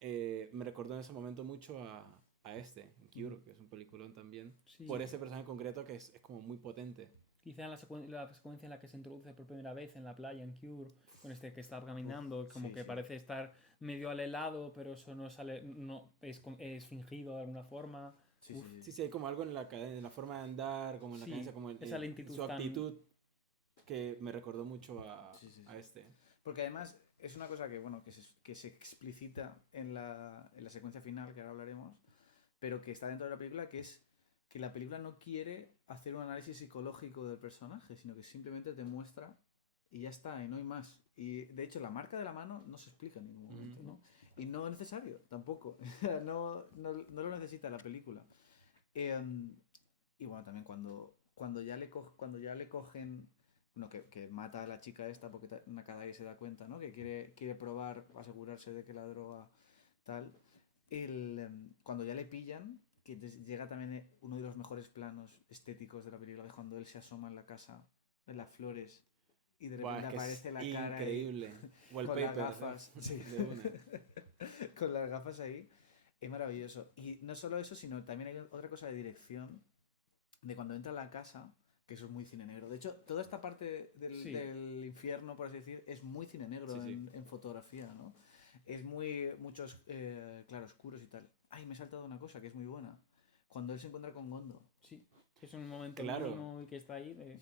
Me recordó en ese momento mucho a este, Cure, que es un peliculón también. Sí. Por ese personaje concreto que es como muy potente. Quizá en la secuencia en la que se introduce por primera vez en la playa en Cure, con este que está caminando, como sí, que sí. parece estar medio al helado, pero eso no sale, no es fingido de alguna forma. Sí, Uf, sí, sí. Sí, sí, hay como algo en la cadena, en la forma de andar, como en la Sí, cadencia, como esa lentitud su tan- actitud que me recordó mucho Sí, sí, sí. a este. Porque además es una cosa que, bueno, que se explicita en la secuencia final, que ahora hablaremos, pero que está dentro de la película, que es que la película no quiere hacer un análisis psicológico del personaje, sino que simplemente te muestra y ya está, y no hay más. Y de hecho, la marca de la mano no se explica en ningún momento, ¿no? Y no es necesario, tampoco. No lo necesita la película. Y bueno, también cuando ya le cogen, bueno, que mata a la chica esta porque Nakadai se da cuenta, ¿no? Que quiere probar, asegurarse de que la droga tal. Cuando ya le pillan, que llega también uno de los mejores planos estéticos de la película, que es cuando él se asoma en la casa, en las flores, y de repente Buah, es que aparece es la cara ahí, increíble. con las Wallpaper, gafas. Sí. de una. Con las gafas ahí. Es maravilloso. Y no solo eso, sino también hay otra cosa de dirección, de cuando entra a la casa, que eso es muy cine negro. De hecho, toda esta parte Sí. del infierno, por así decir, es muy cine negro Sí, sí. en fotografía, ¿no? Es muchos claroscuros y tal. Ay, me he saltado una cosa que es muy buena. Cuando él se encuentra con Gondo. Sí, que es un momento Claro. mínimo y que está ahí.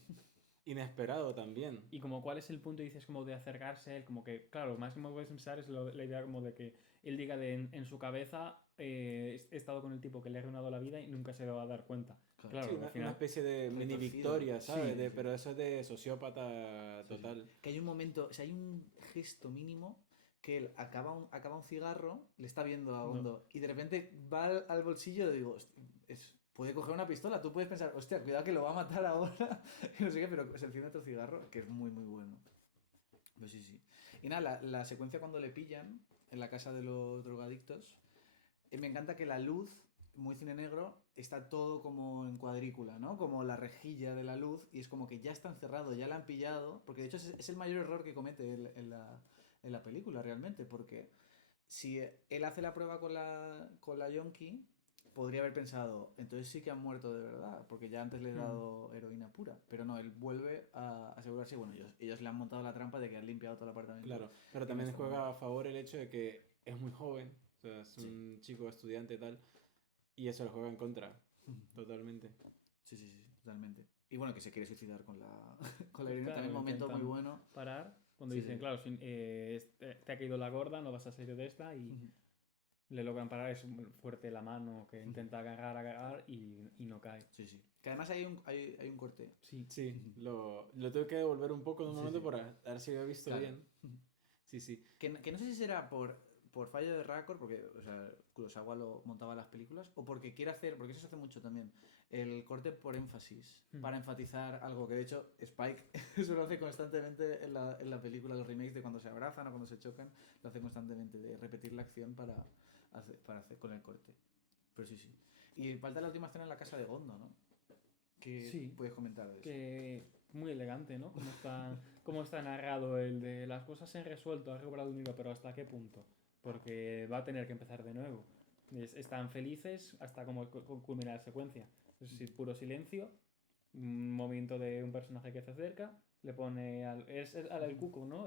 Inesperado también. Y como cuál es el punto, dices, como de acercarse a él, como que, claro, lo más que me puedes pensar es la idea como de que él diga en su cabeza, he estado con el tipo que le ha arruinado la vida y nunca se va a dar cuenta. Claro, Sí, al una final... especie de mini retorcido. victoria, ¿sabes? Sí, sí. Pero eso es de sociópata total. Que hay un momento, o sea, hay un gesto mínimo que él acaba un cigarro, le está viendo a Gondo y de repente va al bolsillo y digo, puede coger una pistola, tú puedes pensar, hostia, cuidado que lo va a matar ahora, y no sé qué, pero se enciende otro cigarro, que es muy, muy bueno. Pues sí, sí. Y nada, la secuencia cuando le pillan en la casa de los drogadictos, me encanta que la luz muy cine negro, está todo como en cuadrícula, ¿no? Como la rejilla de la luz y es como que ya está encerrado, ya la han pillado, porque de hecho es el mayor error que comete él en la película realmente, porque si él hace la prueba con la Yonki, podría haber pensado, entonces sí que han muerto de verdad, porque ya antes les he dado heroína pura. Pero no, él vuelve a asegurarse, bueno, ellos le han montado la trampa de que han limpiado todo el apartamento. Claro, pero y no también está juega muerto. a favor el hecho de que es muy joven, o sea, es Sí. un chico estudiante y tal, y eso lo juega en contra, totalmente. Sí, sí, sí, totalmente. Y bueno, que se quiere suicidar con la, con la Pues heroína, claro, también un momento muy intentan bueno. parar cuando Sí, dicen, sí. claro, te ha caído la gorda, no vas a salir de esta y le logran parar, es muy fuerte la mano que intenta agarrar y no cae. Sí, sí. Que además hay un corte. Sí. Sí, lo tengo que devolver un poco en un Sí, momento sí. para ver si había visto Claro. bien. Sí, sí. Que no sé si será por fallo de récord, porque o sea, Kurosawa lo montaba las películas, o porque quiere hacer, porque eso se hace mucho también, el corte por énfasis, para enfatizar algo que de hecho Spike eso lo hace constantemente en la película, los remakes de cuando se abrazan o cuando se chocan, lo hace constantemente, de repetir la acción para hacer con el corte. Pero sí, sí. Y falta la última escena en la casa de Gondo, ¿no? ¿Qué Sí, puedes comentar de eso? que muy elegante, ¿no? Cómo está narrado el de las cosas se han resuelto, ha recobrado dinero, pero ¿hasta qué punto? Porque va a tener que empezar de nuevo. Están felices hasta como culminar la secuencia. Es decir, puro silencio, un movimiento de un personaje que se acerca, le pone al el cuco, ¿no?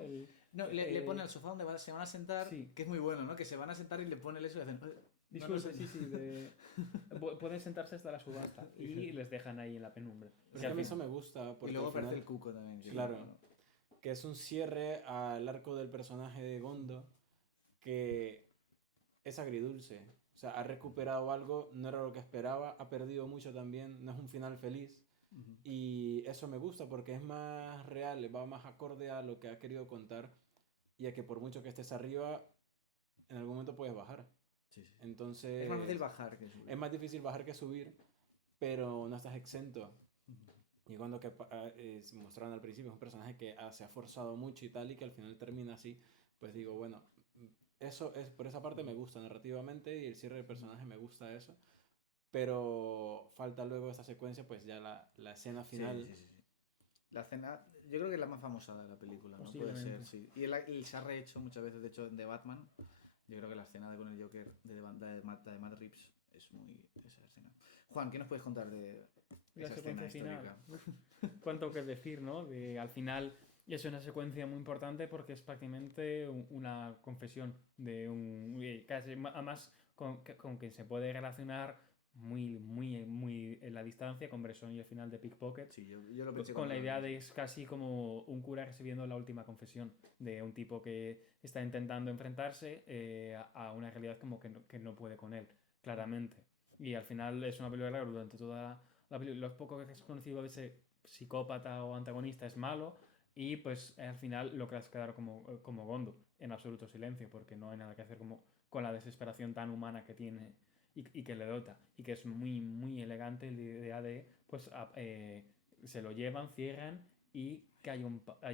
No, le pone al sofá donde se van a sentar, Sí, que es muy bueno, ¿no? Que se van a sentar y le pone el eso y hacen... No, no disculpe, sé. sí, sí, pueden sentarse hasta la subasta y les dejan ahí en la penumbra. Pero es Y que al a mí fin- eso me gusta Y porque luego al aparece final, el cuco también. Que claro, bueno. que es un cierre al arco del personaje de Gondo que es agridulce. O sea, ha recuperado algo, no era lo que esperaba, ha perdido mucho también, no es un final feliz. Ujú. Y eso me gusta porque es más real, va más acorde a lo que ha querido contar y a que por mucho que estés arriba, en algún momento puedes bajar. Sí, sí. Es más fácil Entonces, bajar que subir. es más difícil bajar que subir, pero no estás exento. Ujú. Y cuando mostraron al principio es un personaje que se ha forzado mucho y tal, y que al final termina así, pues digo, bueno, eso es, por esa parte me gusta narrativamente y el cierre del personaje me gusta eso, pero falta luego esta secuencia, pues ya la escena Sí, final. sí, sí, sí. La escena, yo creo que es la más famosa de la película, ¿no? Puede ser, Posiblemente. sí. Y se ha rehecho muchas veces, de hecho, en The Batman. Yo creo que la escena de con el Joker de Matt Reeves es muy esa escena. Juan, ¿qué nos puedes contar de La esa escena secuencia final. histórica? Uf, cuánto que decir, ¿no? Al final es una secuencia muy importante porque es prácticamente una confesión de casi además con quien se puede relacionar muy en la distancia con Bresson y el final de Pickpocket. Sí, yo lo pensé Con cuando la lo idea vi. de es casi como un cura recibiendo la última confesión de un tipo que está intentando enfrentarse a una realidad como que no puede con él, claramente. Y al final es una película que durante toda los pocos que has conocido de ese psicópata o antagonista es malo y pues al final lo que has quedado como Gondo en absoluto silencio porque no hay nada que hacer como con la desesperación tan humana que tiene y que le dota y que es muy elegante la idea de pues se lo llevan, cierran y que haya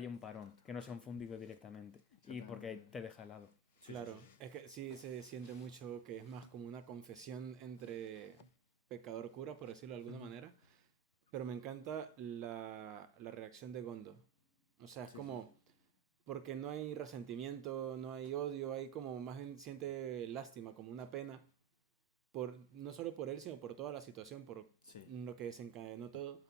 un parón, que no sea un fundido directamente y porque te deja helado. Sí, sí, Claro, sí, sí. es que sí se siente mucho que es más como una confesión entre pecador-cura, por decirlo de alguna Ujú. manera, pero me encanta la reacción de Gondo. O sea, es Sí, sí. como, porque no hay resentimiento, no hay odio, hay como más bien siente lástima, como una pena, no solo por él, sino por toda la situación, por Sí. lo que desencadenó todo.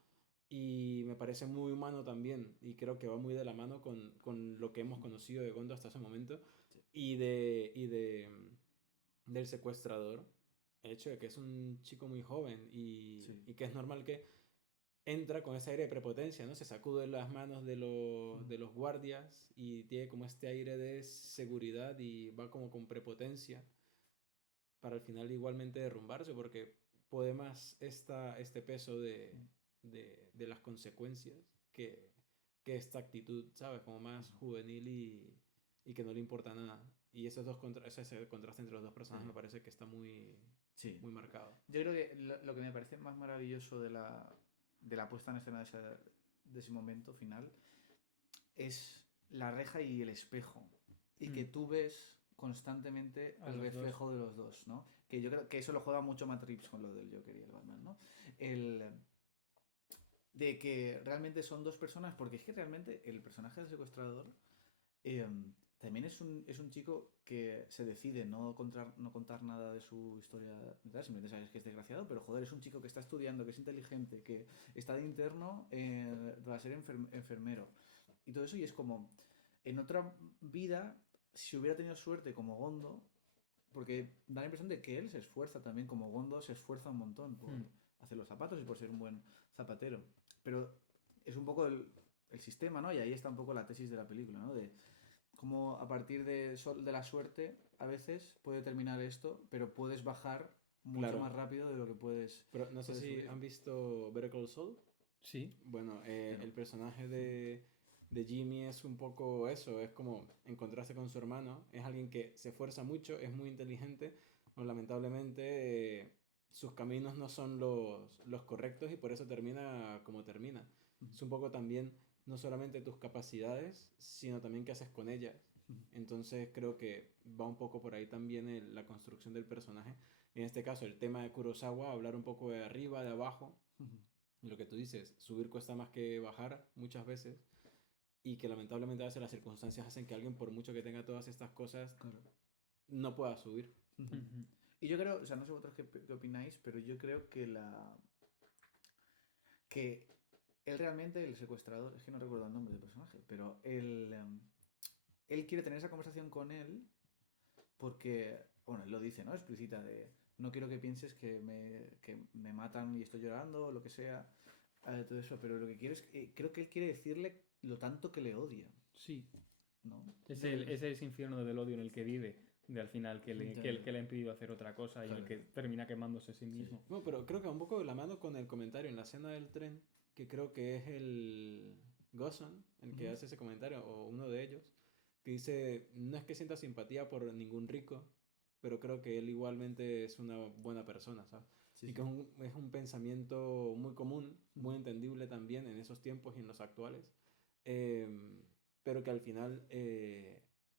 Y me parece muy humano también, y creo que va muy de la mano con lo que hemos conocido de Gondo hasta ese momento, Sí. del secuestrador, el hecho de que es un chico muy joven Sí. y que es normal que entra con ese aire de prepotencia, ¿no? Se sacude las manos de los guardias y tiene como este aire de seguridad y va como con prepotencia para al final igualmente derrumbarse porque puede más este peso de las consecuencias que, que esta actitud, ¿sabes? Como más juvenil y que no le importa nada. Y ese contraste entre los dos personajes me Sí. parece que está Sí. muy marcado. Yo creo que lo que me parece más maravilloso de la puesta en escena de ese momento final es la reja y el espejo. Y que Mm. tú ves constantemente A el los reflejo de los dos, ¿no? Que yo creo que eso lo juega mucho Matt Reeves con lo del Joker y el Batman, ¿no? El de que realmente son dos personas, porque es que realmente el personaje del secuestrador eh, también es un chico que se decide no contar nada de su historia, ¿verdad? Simplemente sabes que es desgraciado, pero joder, es un chico que está estudiando, que es inteligente, que está de interno para ser enfermero. Y todo eso, y es como, en otra vida, si hubiera tenido suerte como Gondo, porque da la impresión de que él se esfuerza también, como Gondo se esfuerza un montón por Hmm. hacer los zapatos y por ser un buen zapatero. Pero es un poco el sistema, ¿no? Y ahí está un poco la tesis de la película, ¿no? De cómo a partir de la suerte a veces puede terminar esto, pero puedes bajar mucho Claro. más rápido de lo que Pero no sé puedes si subir. han visto Better Call Saul. Sí. Bueno, Pero, el personaje de Jimmy es un poco eso, es como encontrarse con su hermano, es alguien que se esfuerza mucho, es muy inteligente, pero lamentablemente sus caminos no son los correctos y por eso termina como termina. Es un poco también no solamente tus capacidades, sino también qué haces con ellas. Entonces creo que va un poco por ahí también la construcción del personaje. En este caso, el tema de Kurosawa, hablar un poco de arriba, de abajo, y lo que tú dices, subir cuesta más que bajar muchas veces y que lamentablemente a veces las circunstancias hacen que alguien, por mucho que tenga todas estas cosas, claro. no pueda subir. Ujú. Y yo creo, o sea, no sé vosotros qué opináis, pero yo creo que él realmente, el secuestrador, es que no recuerdo el nombre del personaje, pero él quiere tener esa conversación con él porque, bueno, él lo dice, ¿no? Explícita de, no quiero que pienses que me matan y estoy llorando o lo que sea, todo eso, pero lo que quiero es, creo que él quiere decirle lo tanto que le odia, Sí. ¿no? Es ese infierno del odio en el que vive, de al final que le ha impedido hacer otra cosa y en el Claro. que termina quemándose a sí mismo. Bueno, pero creo que va un poco de la mano con el comentario en la escena del tren, que creo que es el Gosson, el que Ujú. hace ese comentario, o uno de ellos, que dice, no es que sienta simpatía por ningún rico, pero creo que él igualmente es una buena persona, ¿sabes? Sí, Y sí. que es un pensamiento muy común, muy Ujú. entendible también en esos tiempos y en los actuales, pero que al final,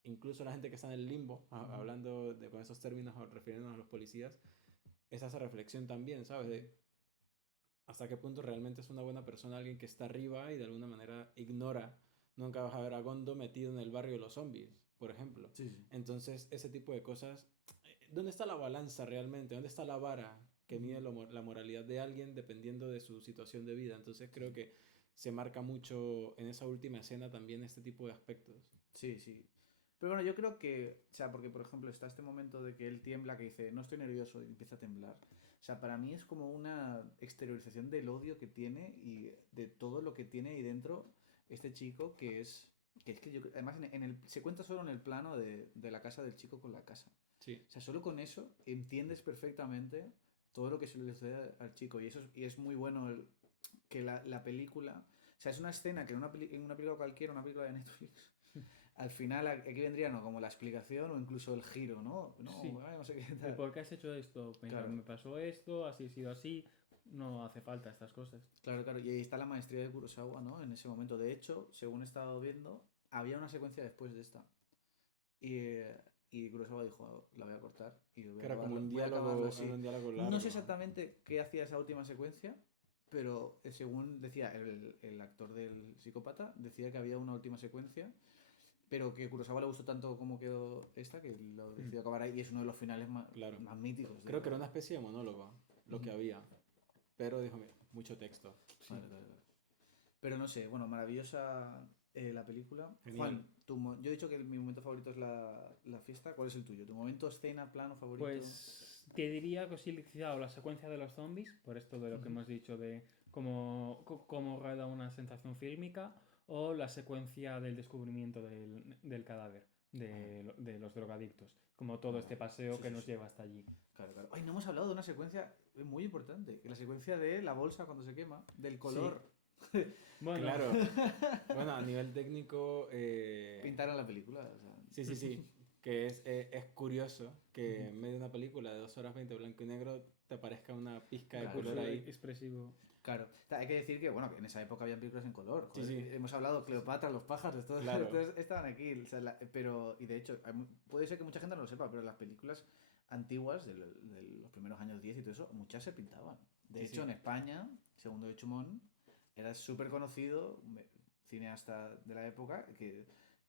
incluso la gente que está en el limbo, Ujú. hablando con esos términos, o refiriéndonos a los policías, es esa reflexión también, ¿sabes? Ujú. De hasta qué punto realmente es una buena persona alguien que está arriba y de alguna manera ignora. Nunca vas a ver a Gondo metido en el barrio de los zombies, por ejemplo. Sí, sí. Entonces, ese tipo de cosas, ¿dónde está la balanza realmente? ¿Dónde está la vara que Ujú. mide la moralidad de alguien dependiendo de su situación de vida? Entonces, creo que se marca mucho en esa última escena también este tipo de aspectos. Sí, sí. Pero bueno, yo creo que, o sea, porque por ejemplo está este momento de que él tiembla, que dice, no estoy nervioso y empieza a temblar. O sea, para mí es como una exteriorización del odio que tiene y de todo lo que tiene ahí dentro este chico, que es que yo, además se cuenta solo en el plano de la casa del chico con la casa. Sí, O sea, solo con eso entiendes perfectamente todo lo que se le sucede al chico y y es muy bueno que la película, o sea, es una escena que en una película cualquiera, una película de Netflix, al final aquí vendría, ¿no? Como la explicación o incluso el giro, ¿no? No, Sí. ay, no sé qué ¿El tal. por qué has hecho esto? Pensar, Claro, me pasó esto, así ha sido así. No hace falta estas cosas. claro, claro. Y ahí está la maestría de Kurosawa, ¿no? En ese momento. De hecho, según he estado viendo, había una secuencia después de esta. Y Kurosawa dijo, la voy a cortar y que era como voy a acabarlo era así. un diálogo No sé largo. exactamente qué hacía esa última secuencia, pero según decía el actor del psicópata, decía que había una última secuencia, pero que Kurosawa le gustó tanto como quedó esta que lo Mm. decidió acabar ahí y es uno de los finales Claro. más míticos Creo que era una especie de monólogo lo que Ujú. había, pero dijo, "Mira, mucho texto. Sí. Vale, vale, vale. Pero no sé, bueno, maravillosa la película. Genial. Juan, yo he dicho que mi momento favorito es la fiesta. ¿Cuál es el tuyo? ¿Tu momento, escena, plano favorito? Pues te diría que sí, quizá o la secuencia de los zombies, por esto de lo que Ujú. hemos dicho de cómo rueda una sensación fílmica, o la secuencia del descubrimiento del cadáver Ah, de los drogadictos, como todo ah, este paseo sí, que sí, nos sí. lleva hasta allí. Claro, claro. Ay, no hemos hablado de una secuencia muy importante. La secuencia de la bolsa cuando se quema, del Sí, color. bueno, Claro. Bueno, a nivel técnico, Pintar en la película. O sea. sí, sí, sí. que es curioso que en medio de una película de 2 horas 20 blanco y negro te aparezca una pizca de Claro, color ahí. expresivo. Claro, hay que decir que, bueno, que en esa época había películas en color. Sí, Joder, sí. hemos hablado Cleopatra, los pájaros, todos, Claro. todos estaban aquí. O sea, pero, y de hecho, puede ser que mucha gente no lo sepa, pero las películas antiguas de los primeros años 10 y todo eso, muchas se pintaban. De Sí, hecho, sí. en España, segundo de Chumón, era súper conocido, cineasta de la época, que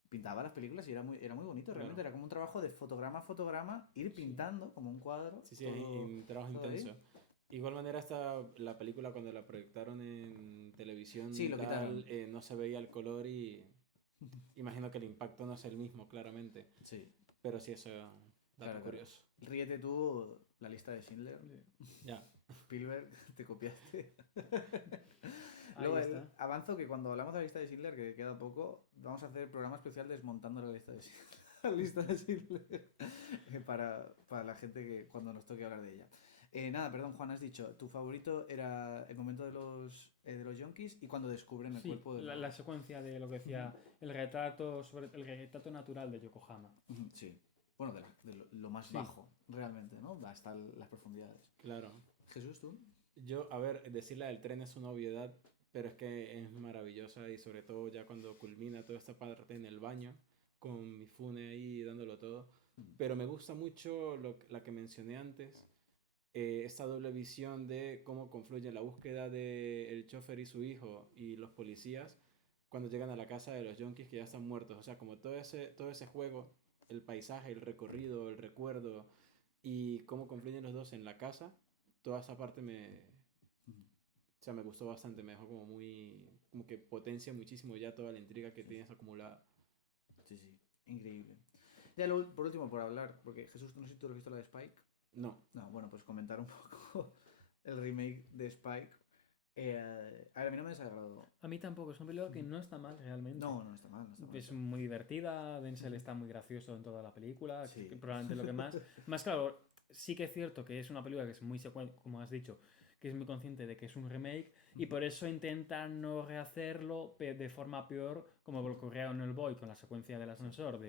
pintaba las películas y era muy bonito. Realmente Claro. era como un trabajo de fotograma a fotograma, ir pintando como un cuadro. Sí, sí, todo- un trabajo todo ahí. intenso. Igual manera la película cuando la proyectaron en televisión Sí, lo tal, quitaron. no se veía el color y imagino que el impacto no es el mismo, claramente. Sí. Pero sí, eso dato Claro, claro. curioso. Ríete tú, la lista de Schindler. Ya. Spielberg, te copiaste. Ahí Luego está. avanzo que cuando hablamos de la lista de Schindler, que queda poco, vamos a hacer programa especial desmontando la lista de Schindler. La lista de Schindler. para la gente que cuando nos toque hablar de ella. Nada, perdón, Juan, has dicho, tu favorito era el momento de los yonkis y cuando descubren el Sí, cuerpo de la secuencia de lo que decía el retrato natural de Yokohama. Ujú, sí. Bueno, de lo más Sí. bajo, realmente, ¿no? Hasta las profundidades. Claro. Jesús, ¿tú? Yo, a ver, decir la del tren es una obviedad, pero es que es maravillosa y sobre todo ya cuando culmina toda esta parte en el baño, con Mifune ahí dándolo todo. Pero me gusta mucho la que mencioné antes, esta doble visión de cómo confluye la búsqueda del chofer y su hijo y los policías cuando llegan a la casa de los yonkis que ya están muertos. O sea, como todo ese juego, el paisaje, el recorrido, el recuerdo y cómo confluyen los dos en la casa, toda esa parte o sea, me gustó bastante, me dejó como como que potencia muchísimo ya toda la intriga que tienes acumulada. Sí, sí, increíble. Ya por último, por hablar, porque Jesús, no sé si tú lo has visto la de Spike. No, No, bueno, pues comentar un poco el remake de Spike. A ver, a mí no me desagradó. A mí tampoco, es una película que no está mal realmente. No, no está mal, no está mal. Es muy divertida, Denzel está muy gracioso en toda la película, Sí. que probablemente lo que más... Más claro, sí que es cierto que es una película que es muy como has dicho, que es muy consciente de que es un remake y por eso intenta no rehacerlo de forma peor como ocurría en El Boy con la secuencia del ascensor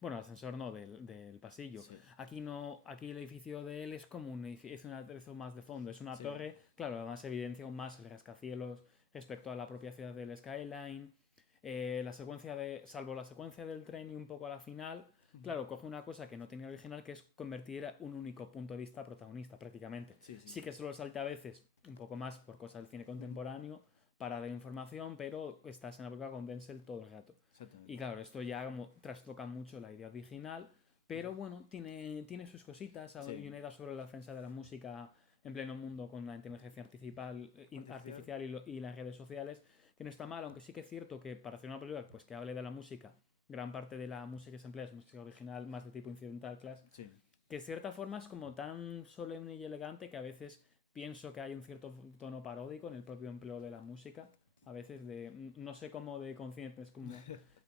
Bueno, el ascensor no, del pasillo. Sí. Aquí no, aquí el edificio de él es como es un aderezo más de fondo, es una Sí. torre, claro, además evidencia aún más el rascacielos respecto a la propia ciudad del Skyline. La secuencia salvo la secuencia del tren y un poco a la final, claro, coge una cosa que no tenía original, que es convertir un único punto de vista protagonista, prácticamente. Sí, sí. Sí que solo salta a veces un poco más por cosas del cine contemporáneo para dar información, pero estás en la película con Denzel todo el rato. Exactamente. Y claro, esto ya como trastoca mucho la idea original, pero bueno, tiene sus cositas. Sí. Hay una idea sobre la defensa de la música en pleno mundo con la inteligencia artificial y las redes sociales, que no está mal, aunque sí que es cierto que para hacer una película pues, que hable de la música, gran parte de la música que se emplea es música original, más de tipo incidental class, Sí. que de cierta forma es como tan solemne y elegante que a veces pienso que hay un cierto tono paródico en el propio empleo de la música. A veces no sé cómo de consciente, es como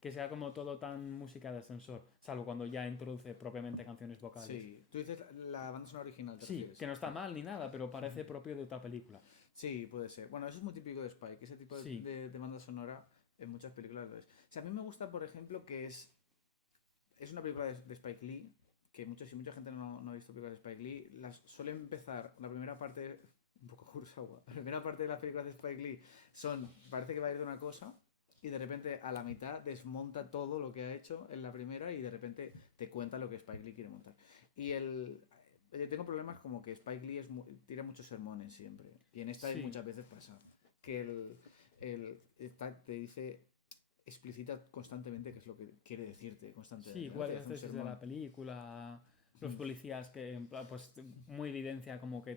que sea como todo tan música de ascensor, salvo cuando ya introduce propiamente canciones vocales. Sí. Tú dices la banda sonora original, ¿te Sí, refieres? que no está mal ni nada, pero parece propio de otra película. Sí, puede ser. Bueno, eso es muy típico de Spike, ese tipo Sí. de banda sonora en muchas películas lo es. O sea, a mí me gusta, por ejemplo, que es una película de Spike Lee, que si mucha gente no ha visto películas de Spike Lee, suele empezar, la primera parte, un poco Kurosawa, la primera parte de las películas de Spike Lee parece que va a ir de una cosa, y de repente a la mitad desmonta todo lo que ha hecho en la primera y de repente te cuenta lo que Spike Lee quiere montar. Y tengo problemas como que Spike Lee tira muchos sermones siempre. Y en esta Sí. muchas veces pasa. Que te dice, explicita constantemente qué es lo que quiere decirte constantemente. Sí, ¿no? igual Te es hace un desde sermón. la película, los policías que en plan, pues muy evidencia como qué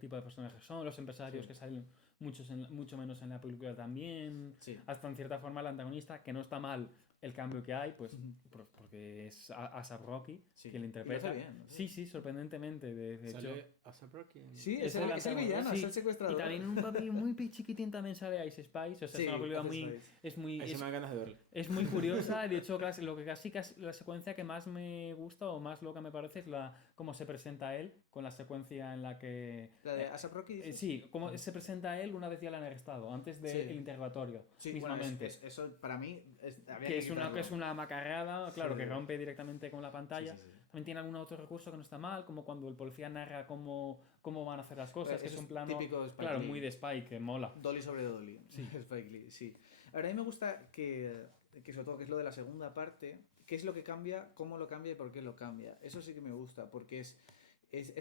tipo de personajes son, los empresarios Sí. que salen mucho menos en la película también, Sí. hasta en cierta forma el antagonista, que no está mal el cambio que hay, pues Ujú. porque es A$AP Rocky Sí. quien Y lo lo interpreta. hace bien, ¿no? Sí, sí, sorprendentemente, de hecho. sale A$AP Rocky. Sí, Es es el antagonista, villano, sí. es el secuestrador. Y también en un papel muy chiquitín también sale Ice Spice, o sea, Sí, es una película hace muy, Spice. es muy, Ahí se es- me dan ganas de verlo. es muy curiosa, de hecho, lo que casi la secuencia que más me gusta o más loca me parece es cómo se presenta él, con la secuencia en la que... La de A$AP Rocky, dices? sí, cómo se presenta él una vez ya la han arrestado, antes del Sí. interrogatorio, Sí, bueno, mismamente. eso para mí habría Que que es quitarlo. es una macarrada, claro, Sí. que rompe directamente con la pantalla. Sí, sí, sí. También tiene algún otro recurso que no está mal, como cuando el policía narra cómo van a hacer las cosas, que Eso es un es plano, típico de Spike claro, Lee. muy de Spike, que mola. Dolly sobre Dolly. Sí. Spike Lee, sí. Ahora, a mí me gusta que sobre todo, que es lo de la segunda parte, qué es lo que cambia, cómo lo cambia y por qué lo cambia. Eso sí que me gusta, porque es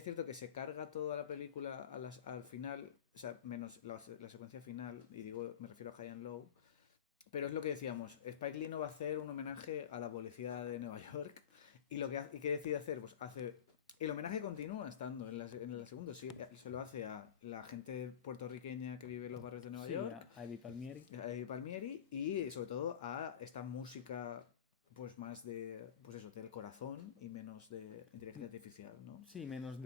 cierto que se carga toda la película al final, o sea, menos la secuencia final, y digo, me refiero a High and Low, pero es lo que decíamos, Spike Lee no va a hacer un homenaje a la policía de Nueva York, y ¿qué decide hacer? Pues hace... El homenaje continúa estando en la segunda, sí, se lo hace a la gente puertorriqueña que vive en los barrios de Nueva Sí, York, a Eddie Palmieri. a Eddie Palmieri, y sobre todo a esta música pues más de, pues eso, del corazón y menos de inteligencia artificial, ¿no? Sí, menos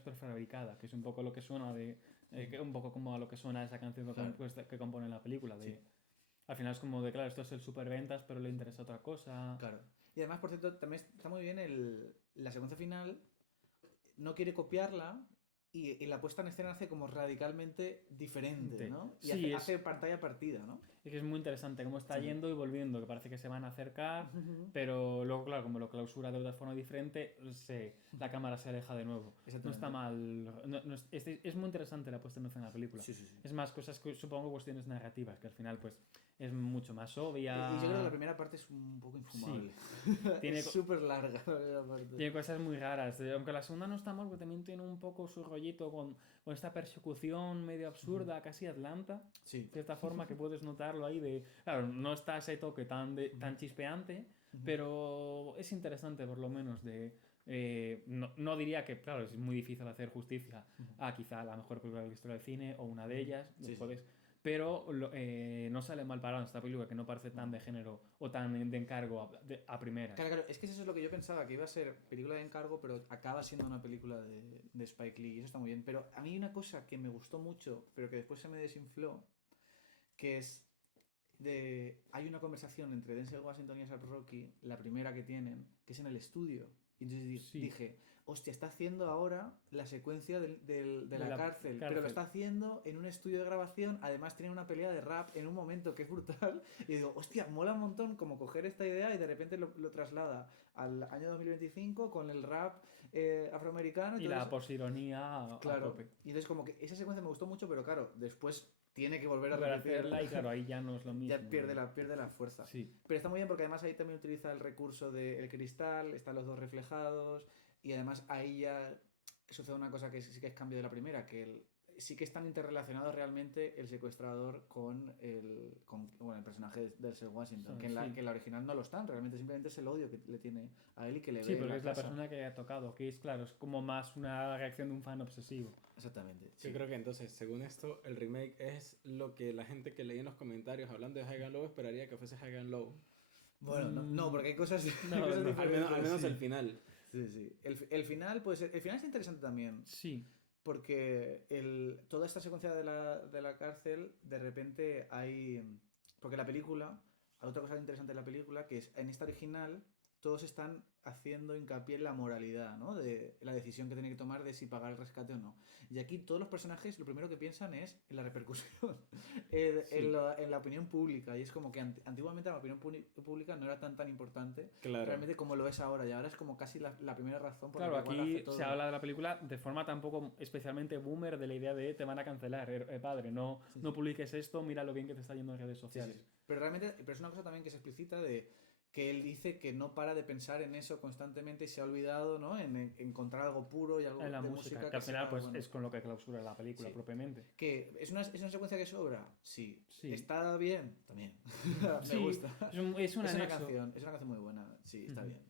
prefabricada, que es un poco lo que suena un poco como a lo que suena esa canción Claro. que compone la película. Sí. Al final es como de, claro, esto es el superventas, pero le interesa otra cosa. Claro. Y además, por cierto, también está muy bien la secuencia final, no quiere copiarla y la puesta en escena hace como radicalmente diferente, ¿no? Y Sí, hace pantalla partida, ¿no? es que es muy interesante cómo está Sí. yendo y volviendo, que parece que se van a acercar, pero luego, claro, como lo clausura de otra forma diferente, la cámara se aleja de nuevo. No está mal. Es muy interesante la puesta en escena de la película. Sí, sí, sí. Es más cosas, supongo, cuestiones narrativas, que al final, pues, es mucho más obvia. Y yo creo que la primera parte es un poco infumable. Tiene es súper larga la primera parte. Tiene cosas muy raras. Aunque la segunda no está mal, porque también tiene un poco su rollito con esta persecución medio absurda, casi Atlanta. Sí. De cierta forma que puedes notarlo ahí de... Claro, no está ese toque tan chispeante, pero es interesante por lo menos no diría que, claro, es muy difícil hacer justicia a quizá la mejor película de la historia del cine o una de ellas, Sí, puedes, pero no sale mal parado esta película, que no parece tan de género o tan de encargo a primera. Claro, es que eso es lo que yo pensaba, que iba a ser película de encargo, pero acaba siendo una película de Spike Lee, y eso está muy bien. Pero a mí hay una cosa que me gustó mucho, pero que después se me desinfló, que es hay una conversación entre Denzel Washington y A$AP Rocky, la primera que tienen, que es en el estudio. Y entonces dije, hostia, está haciendo ahora la secuencia de la cárcel, pero lo está haciendo en un estudio de grabación, además tiene una pelea de rap en un momento que es brutal, y digo, hostia, mola un montón como coger esta idea y de repente lo traslada al año 2025 con el rap afroamericano. Y la posironía claro, a tope. Y entonces como que esa secuencia me gustó mucho, pero claro, después tiene que volver a hacerla y claro, ahí ya no es lo mismo. Ya pierde la fuerza. Sí. Pero está muy bien porque además ahí también utiliza el recurso del cristal, están los dos reflejados y además ahí ya sucede una cosa que sí que es cambio de la primera, que sí que están interrelacionados realmente el secuestrador con el personaje de Denzel Washington, que en la original no lo están, realmente simplemente es el odio que le tiene a él y que le ve. Sí, porque es la persona que ha tocado, que es claro, es como más una reacción de un fan obsesivo. Exactamente. Sí. Yo creo que entonces, según esto, el remake es lo que la gente que leía en los comentarios hablando de High and Low esperaría que fuese High and Low. Bueno, no, porque hay cosas, al menos sí. el final. Sí. El final, pues, el final es interesante también. Sí. Porque toda esta secuencia de la cárcel, de repente hay... Porque la película, otra cosa interesante de la película, que es en esta original, todos están haciendo hincapié en la moralidad, ¿no? De la decisión que tienen que tomar de si pagar el rescate o no. Y aquí todos los personajes lo primero que piensan es en la repercusión, en la opinión pública. Y es como que antiguamente la opinión pública no era tan importante, realmente como lo es ahora. Y ahora es como casi la primera razón por la que aquí se habla de la película de forma tampoco especialmente boomer, de la idea de te van a cancelar, padre, no publiques esto, mira lo bien que te está yendo en redes sociales. Sí. Pero es una cosa también que se explicita de que él dice que no para de pensar en eso constantemente y se ha olvidado, ¿no? En encontrar algo puro y algo en la de música que al final pues es con lo que clausura la película propiamente. Que es una secuencia que sobra, sí. Está bien, también. Me gusta. Es una canción muy buena, sí, está bien.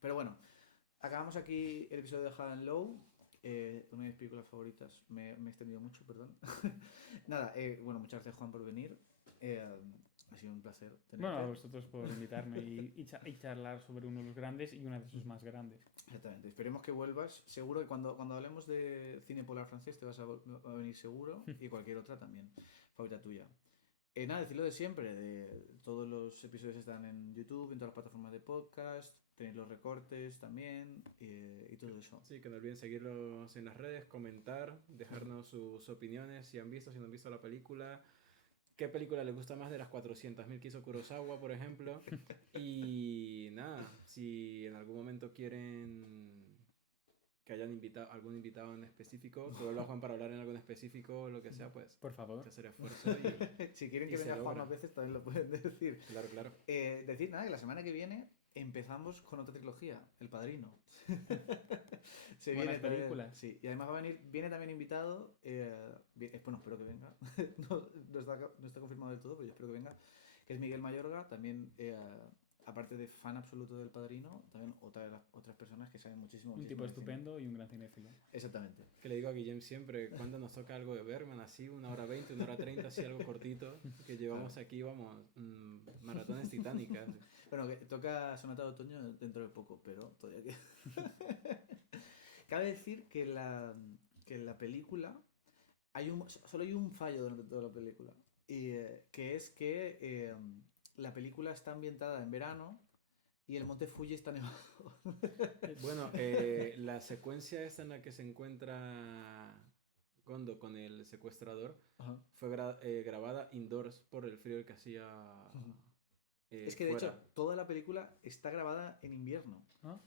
Pero bueno, acabamos aquí el episodio de High and Low. Una de mis películas favoritas. Me he extendido mucho, perdón. Nada, bueno, muchas gracias, Juan, por venir. Ha sido un placer tenerte. Bueno, a vosotros por invitarme y charlar sobre uno de los grandes y una de sus más grandes. Exactamente. Esperemos que vuelvas. Seguro que cuando hablemos de cine polar francés te vas a venir seguro y cualquier otra también. Favorita tuya. Nada, decirlo de siempre. Todos los episodios están en YouTube, en todas las plataformas de podcast. Tenéis los recortes también y todo eso. Sí, que no olviden seguirlos en las redes, comentar, dejarnos sus opiniones, si han visto, si no han visto la película. qué película les gusta más de las 400.000 que hizo Kurosawa, por ejemplo. Y nada, si en algún momento quieren que hayan algún invitado en específico, que vuelva Juan para hablar en algo en específico, lo que sea, pues Por favor. que hacer esfuerzo y Si quieren y que se venga Juan logra. más veces, también lo pueden decir. claro, claro. Decir nada, que la semana que viene empezamos con otra trilogía, El Padrino. Se Buenas también, películas. sí, y además viene también invitado, bueno, espero que venga, no está confirmado del todo, pero yo espero que venga, que es Miguel Mayorga, también, aparte de fan absoluto del Padrino, también otras personas que saben muchísimo. Un tipo estupendo y un gran cinéfilo. Exactamente. Que le digo a Guillem siempre, cuando nos toca algo de Bergman, así, 1 hora 20, 1 hora 30, así algo cortito, que llevamos aquí, vamos, maratones titánicas. Bueno, que toca Sonata de Otoño dentro de poco, pero todavía queda. Cabe decir que en la película solo hay un fallo durante toda la película. Y, que es que la película está ambientada en verano y el monte Fuji está nevado. Bueno, la secuencia esta en la que se encuentra Gondo con el secuestrador Ajá. fue grabada indoors por el frío que hacía Es que de fuera. hecho toda la película está grabada en invierno. ¿Ah?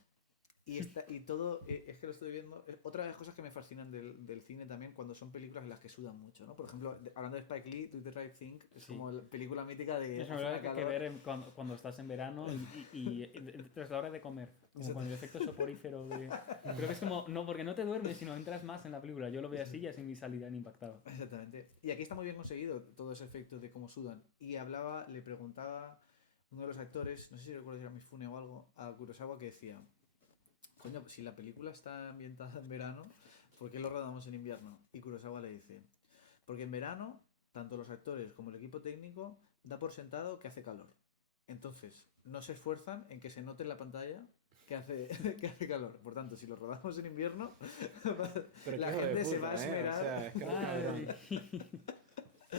Y todo, es que lo estoy viendo. Otra de las cosas que me fascinan del cine también cuando son películas en las que sudan mucho, ¿no? Por ejemplo, hablando de Spike Lee, Do the Right Thing es Sí. como la película mítica de. Es hace verdad una que hay que calor. ver cuando estás en verano y tras la hora de comer, como con el efecto soporífero de... Creo que es como, no, porque no te duermes, sino entras más en la película. Yo lo veo así y así mi salida en impactado. Exactamente. Y aquí está muy bien conseguido todo ese efecto de cómo sudan. Y le preguntaba uno de los actores, no sé si recuerdo si era Mifune o algo, a Kurosawa que decía, coño, si la película está ambientada en verano, ¿por qué lo rodamos en invierno? Y Kurosawa le dice, porque en verano, tanto los actores como el equipo técnico da por sentado que hace calor. Entonces, no se esfuerzan en que se note en la pantalla que hace, que hace calor. Por tanto, si lo rodamos en invierno, Pero la qué hijo de gente se puta, va a O esmerar. sea, es que Ay.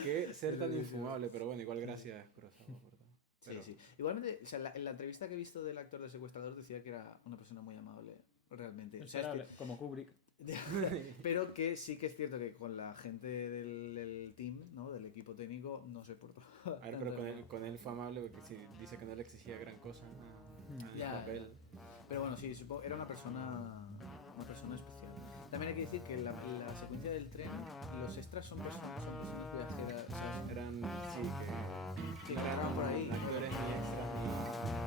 qué ser tan Sí, sí, sí. infumable, pero bueno, igual gracias, Kurosawa, por todo. Pero- Sí, sí. Igualmente, o sea, en la entrevista que he visto del actor del secuestrador decía que era una persona muy amable, realmente. O sea, es que- Como Kubrick. pero que sí que es cierto que con la gente del team, ¿no? Del equipo técnico, no se portó. A ver, pero con él fue amable porque sí, dice que no le exigía gran cosa a el Ya, papel. Pero bueno, sí, era una persona especial. También hay que decir que en la secuencia del tren, los extras son personas viajeras, o sea, Eran, sí, que graban por ahí. actores ni extras